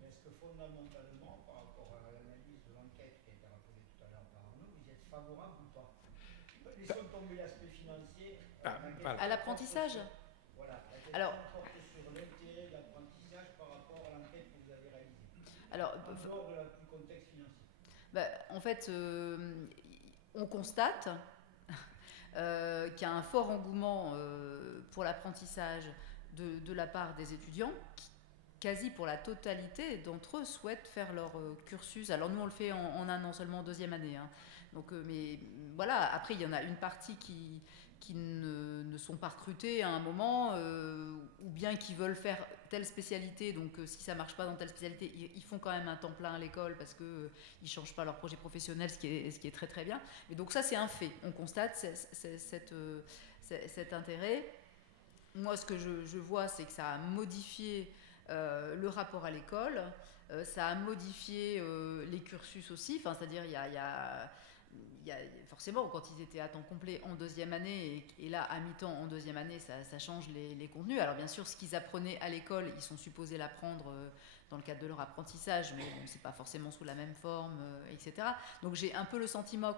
Est-ce que fondamentalement, par rapport à l'analyse de l'enquête qui a été rappelée tout à l'heure par Arnaud, vous y êtes favorable ou pas? Laissons tomber l'aspect financier. À l'apprentissage. Voilà. Alors, porte sur l'intérêt de l'apprentissage par rapport à l'enquête que vous avez réalisée. Alors, en dehors du contexte financier. En fait, on constate qu'il y a un fort engouement pour l'apprentissage de la part des étudiants, qui, quasi pour la totalité d'entre eux, souhaitent faire leur cursus. Alors nous, on le fait en 1 an seulement, en 2e année. Donc, mais voilà, après, il y en a une partie qui ne sont pas recrutés à un moment, ou bien qui veulent faire telle spécialité, donc si ça ne marche pas dans telle spécialité, ils font quand même un temps plein à l'école parce qu'ils ne changent pas leur projet professionnel, ce qui est très très bien. Et donc ça, c'est un fait. On constate cet intérêt. Moi, ce que je vois, c'est que ça a modifié le rapport à l'école, ça a modifié les cursus aussi, c'est-à-dire il y a forcément, quand ils étaient à temps complet en 2e année et là à mi-temps en 2e année, ça change les contenus. Alors bien sûr, ce qu'ils apprenaient à l'école, ils sont supposés l'apprendre dans le cadre de leur apprentissage, mais bon, c'est pas forcément sous la même forme, etc. Donc j'ai un peu le sentiment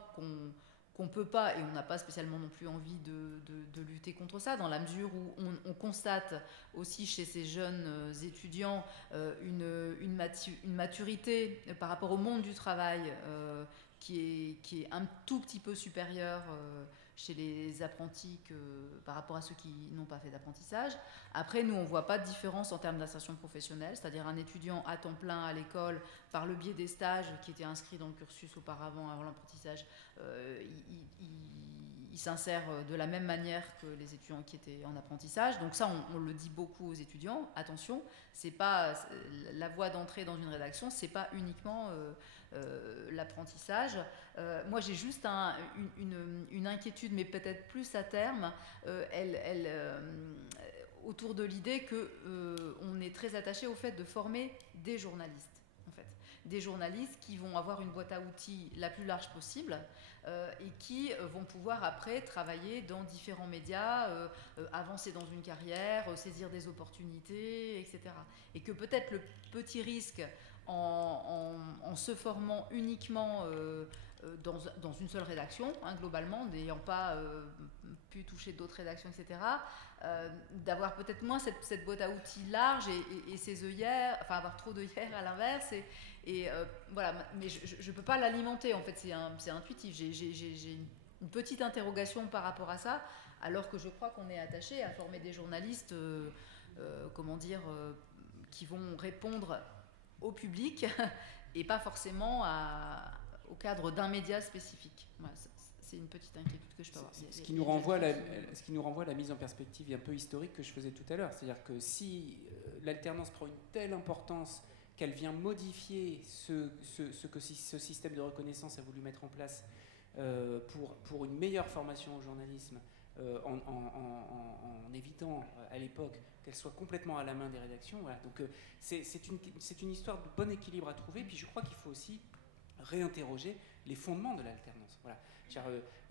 qu'on peut pas, et on n'a pas spécialement non plus envie de lutter contre ça, dans la mesure où on constate aussi chez ces jeunes étudiants une maturité par rapport au monde du travail qui est un tout petit peu supérieure chez les apprentis par rapport à ceux qui n'ont pas fait d'apprentissage. Après, nous, on ne voit pas de différence en termes d'insertion professionnelle, c'est-à-dire un étudiant à temps plein à l'école, par le biais des stages qui étaient inscrits dans le cursus auparavant, avant l'apprentissage, il s'insère de la même manière que les étudiants qui étaient en apprentissage. Donc ça, on le dit beaucoup aux étudiants. Attention, c'est pas la voie d'entrée dans une rédaction, c'est pas uniquement l'apprentissage. Moi, j'ai juste une inquiétude, mais peut-être plus à terme, autour de l'idée qu'on est très attaché au fait de former des journalistes. En fait, des journalistes qui vont avoir une boîte à outils la plus large possible et qui vont pouvoir après travailler dans différents médias, avancer dans une carrière, saisir des opportunités, etc. Et que peut-être le petit risque en se formant uniquement dans une seule rédaction, globalement, n'ayant pas pu toucher d'autres rédactions, etc., d'avoir peut-être moins cette boîte à outils large et ses œillères, enfin avoir trop d'œillères à l'inverse, voilà, mais je ne peux pas l'alimenter, en fait, c'est intuitif. J'ai une petite interrogation par rapport à ça, alors que je crois qu'on est attaché à former des journalistes, qui vont répondre au public et pas forcément au cadre d'un média spécifique. Voilà, c'est une petite inquiétude que je peux avoir. Ce qui nous renvoie à la mise en perspective un peu historique que je faisais tout à l'heure. C'est-à-dire que si l'alternance prend une telle importance qu'elle vient modifier ce que ce système de reconnaissance a voulu mettre en place pour une meilleure formation au journalisme, en évitant à l'époque qu'elle soit complètement à la main des rédactions. Voilà. Donc c'est une histoire de bon équilibre à trouver. Puis je crois qu'il faut aussi réinterroger les fondements de l'alternance. Voilà.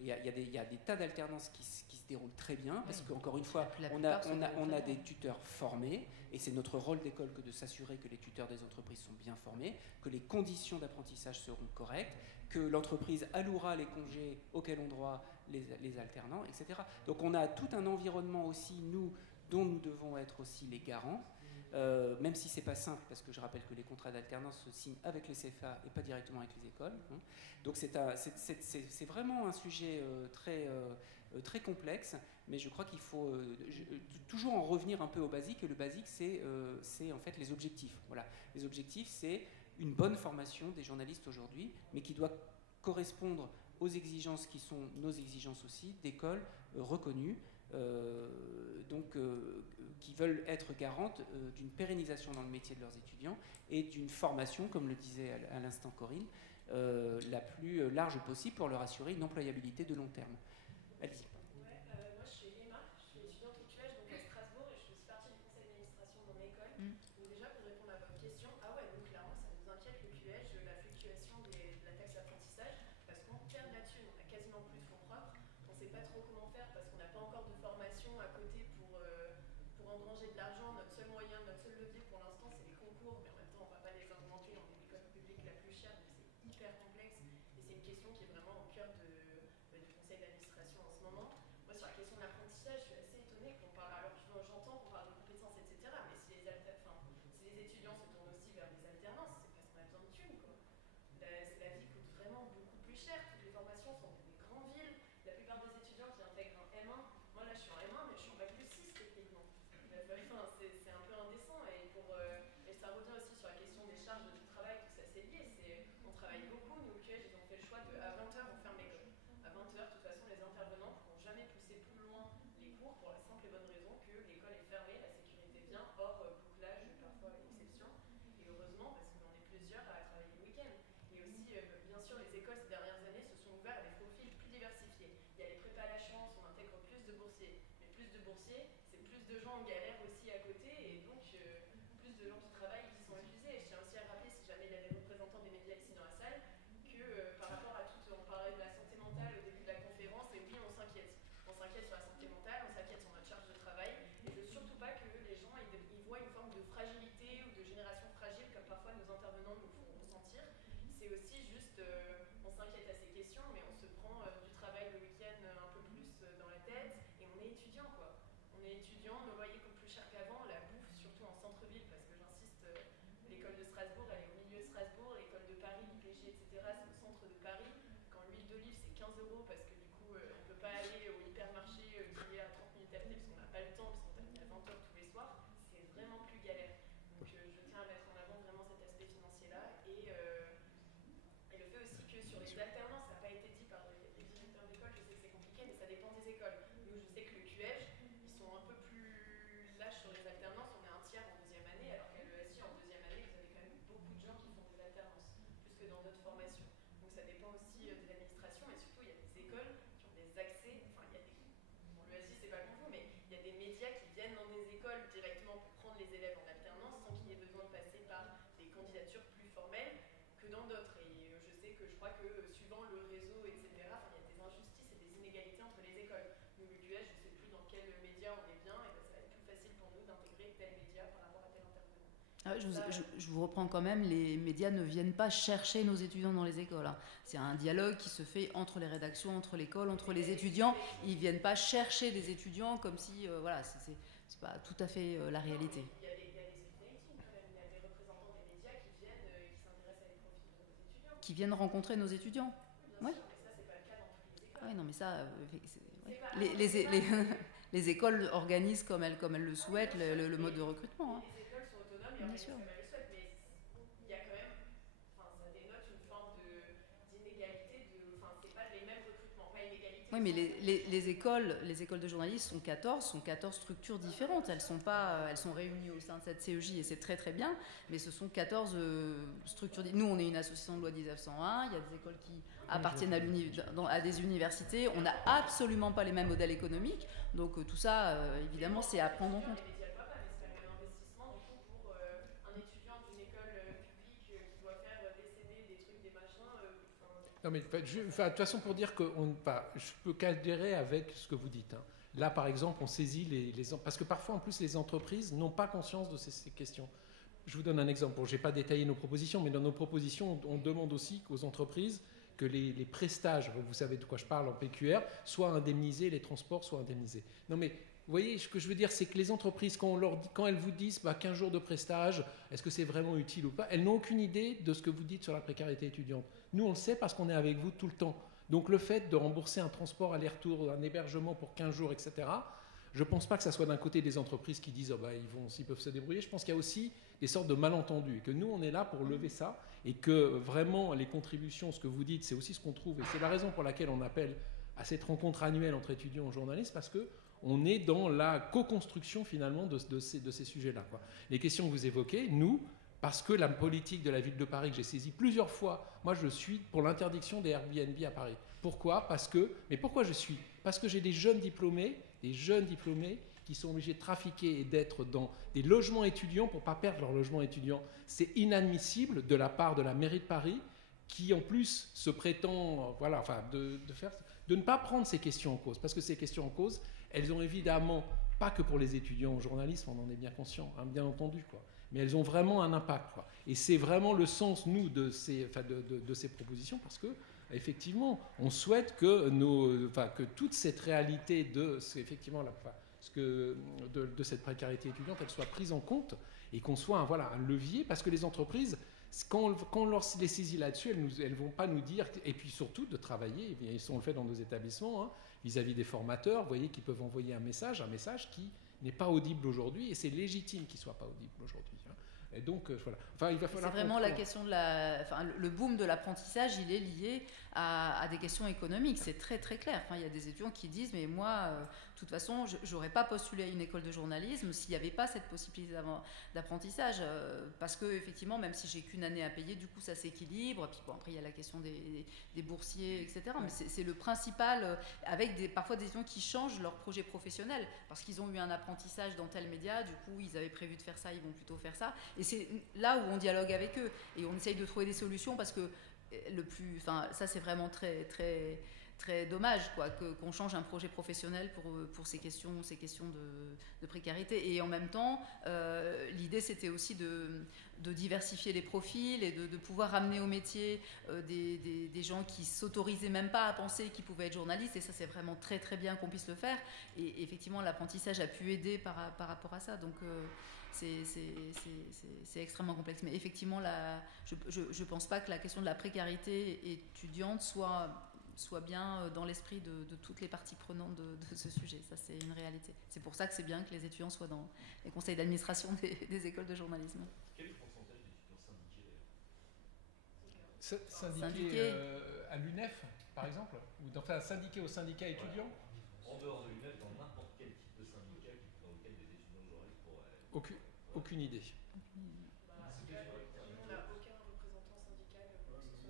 Il y a des tas d'alternances qui se déroulent très bien, parce qu'encore une fois, on a des tuteurs formés, et c'est notre rôle d'école que de s'assurer que les tuteurs des entreprises sont bien formés, que les conditions d'apprentissage seront correctes, que l'entreprise allouera les congés auxquels ont droit les alternants, etc. Donc on a tout un environnement aussi, nous, dont nous devons être aussi les garants, même si c'est pas simple, parce que je rappelle que les contrats d'alternance se signent avec les CFA et pas directement avec les écoles. Donc c'est vraiment un sujet très complexe, mais je crois qu'il faut toujours en revenir un peu au basique, et le basique c'est en fait les objectifs. Voilà. Les objectifs, c'est une bonne formation des journalistes aujourd'hui, mais qui doit correspondre aux exigences qui sont nos exigences aussi, d'écoles reconnues, qui veulent être garantes d'une pérennisation dans le métier de leurs étudiants et d'une formation, comme le disait à l'instant Corinne, la plus large possible pour leur assurer une employabilité de long terme. Allez-y. Moi je suis Emma, je suis étudiante au QH donc à Strasbourg, et je fais aussi partie du conseil d'administration de mon école. Donc déjà pour répondre à votre question, donc clairement ça nous inquiète le QH, la fluctuation de la taxe d'apprentissage, parce qu'on perd là-dessus, on a quasiment plus de fonds propres, on ne sait pas trop comment faire parce qu'on n'a pas encore de formation à côté pour engranger de l'argent. Notre seul moyen, notre seul levier pour l'instant c'est les concours, mais en même temps on ne va pas les augmenter, on est l'école publique la plus chère, donc c'est hyper complexe, et c'est une question qui est vraiment au cœur du conseil d'administration en ce moment. Moi sur la question de l'apprentissage, je suis assez étonnée qu'on parle, alors j'entends qu'on parle de compétences, etc., mais si les étudiants se tournent aussi vers les alternances, c'est parce qu'on a besoin de thunes, quoi. La vie coûte vraiment beaucoup plus cher, toutes les formations sont dans des grandes villes, la plupart des étudiants qui intègrent un M1, moi là je suis en M1 mais je suis en bac plus 6 techniquement. C'est un peu indécent, et ça revient aussi sur la question des charges de travail, tout ça c'est lié, on travaille beaucoup, nous au QH ils ont fait le choix à 20h on ferme l'école. À 20h de toute façon les intervenants ne pourront jamais pousser plus loin les cours pour la simple et bonne raison que l'école est fermée, la sécurité vient, hors bouclage parfois exception, et heureusement parce qu'on est plusieurs à travailler le week-end. Et aussi bien sûr les écoles ces dernières années se sont ouvertes à des profils plus diversifiés. Il y a les prépas à la chance, on intègre plus de boursiers, mais plus de boursiers c'est plus de gens en galère aussi à côté, et donc plus de gens qui travaillent et qui sont épuisés. Et je tiens aussi à rappeler, si jamais il y a des représentants des médias ici dans la salle, que par rapport à tout, on parlait de la santé mentale au début de la conférence, et oui on s'inquiète sur la santé mentale, on s'inquiète sur notre charge de travail, et je veux surtout pas que les gens ils voient une forme de fragilité ou de génération fragile comme parfois nos intervenants nous font ressentir. C'est aussi juste on s'inquiète à ces questions, mais on se prend du travail le week-end un peu plus dans la tête, et on est étudiant quoi. On est étudiant, nos loyers coûtent plus cher qu'avant, la bouffe surtout en centre-ville, parce que j'insiste, l'école de Strasbourg elle est au milieu de Strasbourg, l'école de Paris, l'IPG, etc. c'est au centre de Paris. Quand l'huile d'olive c'est 15 € parce que du coup on ne peut pas aller que dans d'autres formations. Donc ça dépend aussi de l'administration, et surtout il y a des écoles qui ont des accès, enfin il y a des, bon, le SJ c'est pas contre vous, mais il y a des médias qui viennent dans des écoles directement pour prendre les élèves en alternance sans qu'il y ait besoin de passer par des candidatures plus formelles que dans d'autres. Et je sais que je crois que suivant le réseau, etc., enfin, il y a des injustices et des inégalités entre les écoles. Nous, le QS, je ne sais plus dans quel média on est bien, et ben, ça va être plus facile pour nous d'intégrer tel média par rapport à tel intervenant. Je vous reprends quand même, les médias ne viennent pas chercher nos étudiants dans les écoles. Hein. C'est un dialogue qui se fait entre les rédactions, entre l'école, entre les étudiants. Ils ne viennent pas chercher des étudiants comme si, voilà, c'est pas tout à fait la réalité. Il y a des speed dating quand même, il y a des représentants des médias qui viennent, qui s'intéressent à les profils de nos étudiants. Qui viennent rencontrer nos étudiants. Oui, bien sûr, mais ça, c'est pas le cas dans toutes les écoles. Oui, non, mais ça, les écoles organisent comme elles le souhaitent le mode de recrutement. Hein. Les écoles sont autonomes et organisent comme elles le souhaitent, mais il y a quand même, enfin, ça dénote une forme d'inégalité, c'est pas les mêmes recrutements, pas inégalité. Oui, mais les écoles de journalistes sont 14 structures différentes. Elles sont réunies au sein de cette CEJ et c'est très très bien, mais ce sont 14 structures. Nous, on est une association de loi 1901, il y a des écoles qui appartiennent à des universités, on n'a absolument pas les mêmes modèles économiques, donc tout ça, évidemment, c'est à prendre en compte. Non, mais de toute façon, pour dire que je peux cadrer avec ce que vous dites. Hein. Là, par exemple, on saisit parce que parfois, en plus, les entreprises n'ont pas conscience de ces questions. Je vous donne un exemple. Bon, je n'ai pas détaillé nos propositions, mais dans nos propositions, on demande aussi aux entreprises que les prestages, vous savez de quoi je parle en PQR, soient indemnisés, les transports soient indemnisés. Non, mais vous voyez, ce que je veux dire, c'est que les entreprises, quand elles vous disent 15 jours de prestage, est-ce que c'est vraiment utile ou pas, elles n'ont aucune idée de ce que vous dites sur la précarité étudiante. Nous, on le sait parce qu'on est avec vous tout le temps. Donc le fait de rembourser un transport aller-retour, un hébergement pour 15 jours, etc., je ne pense pas que ça soit d'un côté des entreprises qui disent ils peuvent se débrouiller. Je pense qu'il y a aussi des sortes de malentendus et que nous, on est là pour lever ça et que vraiment les contributions, ce que vous dites, c'est aussi ce qu'on trouve et c'est la raison pour laquelle on appelle à cette rencontre annuelle entre étudiants et journalistes parce qu'on est dans la co-construction finalement de ces sujets-là. Quoi. Les questions que vous évoquez, nous, parce que la politique de la ville de Paris que j'ai saisie plusieurs fois, moi je suis pour l'interdiction des Airbnb à Paris. Pourquoi ? Mais pourquoi je suis ? Parce que j'ai des jeunes diplômés qui sont obligés de trafiquer et d'être dans des logements étudiants pour ne pas perdre leur logement étudiant. C'est inadmissible de la part de la mairie de Paris qui en plus se prétend de ne pas prendre ces questions en cause. Parce que ces questions en cause, elles ont évidemment, pas que pour les étudiants en journalisme, on en est bien conscient, hein, bien entendu, quoi. Mais elles ont vraiment un impact. Quoi. Et c'est vraiment le sens, nous, de ces propositions, parce que effectivement, on souhaite que toute cette réalité de cette précarité étudiante, elle soit prise en compte et qu'on soit un levier, parce que les entreprises, quand on leur les saisit là-dessus, elles ne vont pas nous dire, et puis surtout de travailler, on le fait dans nos établissements, hein, vis-à-vis des formateurs, vous voyez, qui peuvent envoyer un message qui n'est pas audible aujourd'hui, et c'est légitime qu'il ne soit pas audible aujourd'hui. Hein. Et donc, voilà. Il va falloir. C'est vraiment la question le boom de l'apprentissage, il est lié à des questions économiques. C'est très très clair. Il y a des étudiants qui disent, mais moi, de toute façon, j'aurais pas postulé à une école de journalisme s'il n'y avait pas cette possibilité d'apprentissage, parce que effectivement, même si j'ai qu'une année à payer, du coup, ça s'équilibre. Et puis après, il y a la question des boursiers, etc. Mais c'est le principal, avec parfois des étudiants qui changent leur projet professionnel parce qu'ils ont eu un apprentissage dans tel média. Du coup, ils avaient prévu de faire ça, ils vont plutôt faire ça. Et c'est là où on dialogue avec eux et on essaye de trouver des solutions parce que ça c'est vraiment très très très dommage qu'on change un projet professionnel pour ces questions de précarité. Et en même temps, l'idée c'était aussi de diversifier les profils et de pouvoir ramener au métier des gens qui s'autorisaient même pas à penser qu'ils pouvaient être journalistes, et ça c'est vraiment très très bien qu'on puisse le faire, et effectivement l'apprentissage a pu aider par rapport à ça, donc c'est extrêmement complexe. Mais effectivement, je pense pas que la question de la précarité étudiante soit bien dans l'esprit de toutes les parties prenantes de ce sujet. Ça, c'est une réalité. C'est pour ça que c'est bien que les étudiants soient dans les conseils d'administration des écoles de journalisme. Quel est le pourcentage d'étudiants syndiqués d'ailleurs ? Syndiqués à l'UNEF, par exemple, ou syndiqués au syndicat étudiant. En dehors de l'UNEF, dans n'importe quel type de syndicat dans lequel des étudiants journalistes pourraient... Aucune idée. On n'a aucun représentant syndical, quoi que ce soit.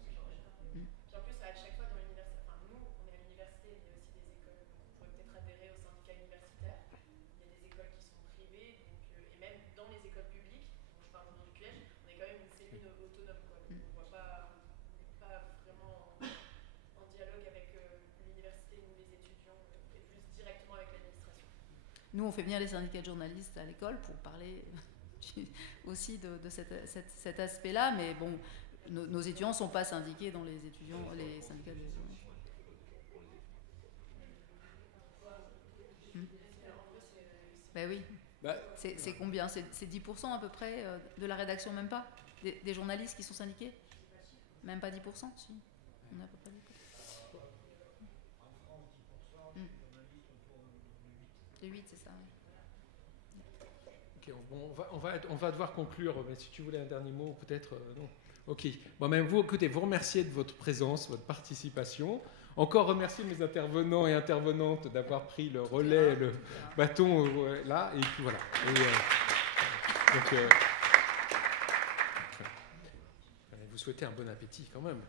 écoles publiques, donc je parle au nom du QEJ, on est quand même une cellule autonome, quoi. Donc on voit pas vraiment en dialogue avec l'université ou les étudiants, et plus directement avec l'administration. Nous, on fait venir les syndicats de journalistes à l'école pour parler aussi de cet aspect-là, mais bon, nos étudiants ne sont pas syndiqués dans les syndicats de journalistes. Ben oui. C'est combien? C'est 10% à peu près de la rédaction, même pas? Des journalistes qui sont syndiqués? Même pas 10%? Si. On a à peu près 10%. En France, 10%, les journalistes autour de 8. Les 8, c'est ça, oui. Ok, bon, on va devoir conclure, mais si tu voulais un dernier mot, peut-être non. Ok. Bon, ben vous, écoutez, vous remerciez de votre présence, votre participation. Encore remercier mes intervenants et intervenantes d'avoir pris le relais, le bâton là, et puis voilà. Et, donc, vous souhaitez un bon appétit quand même.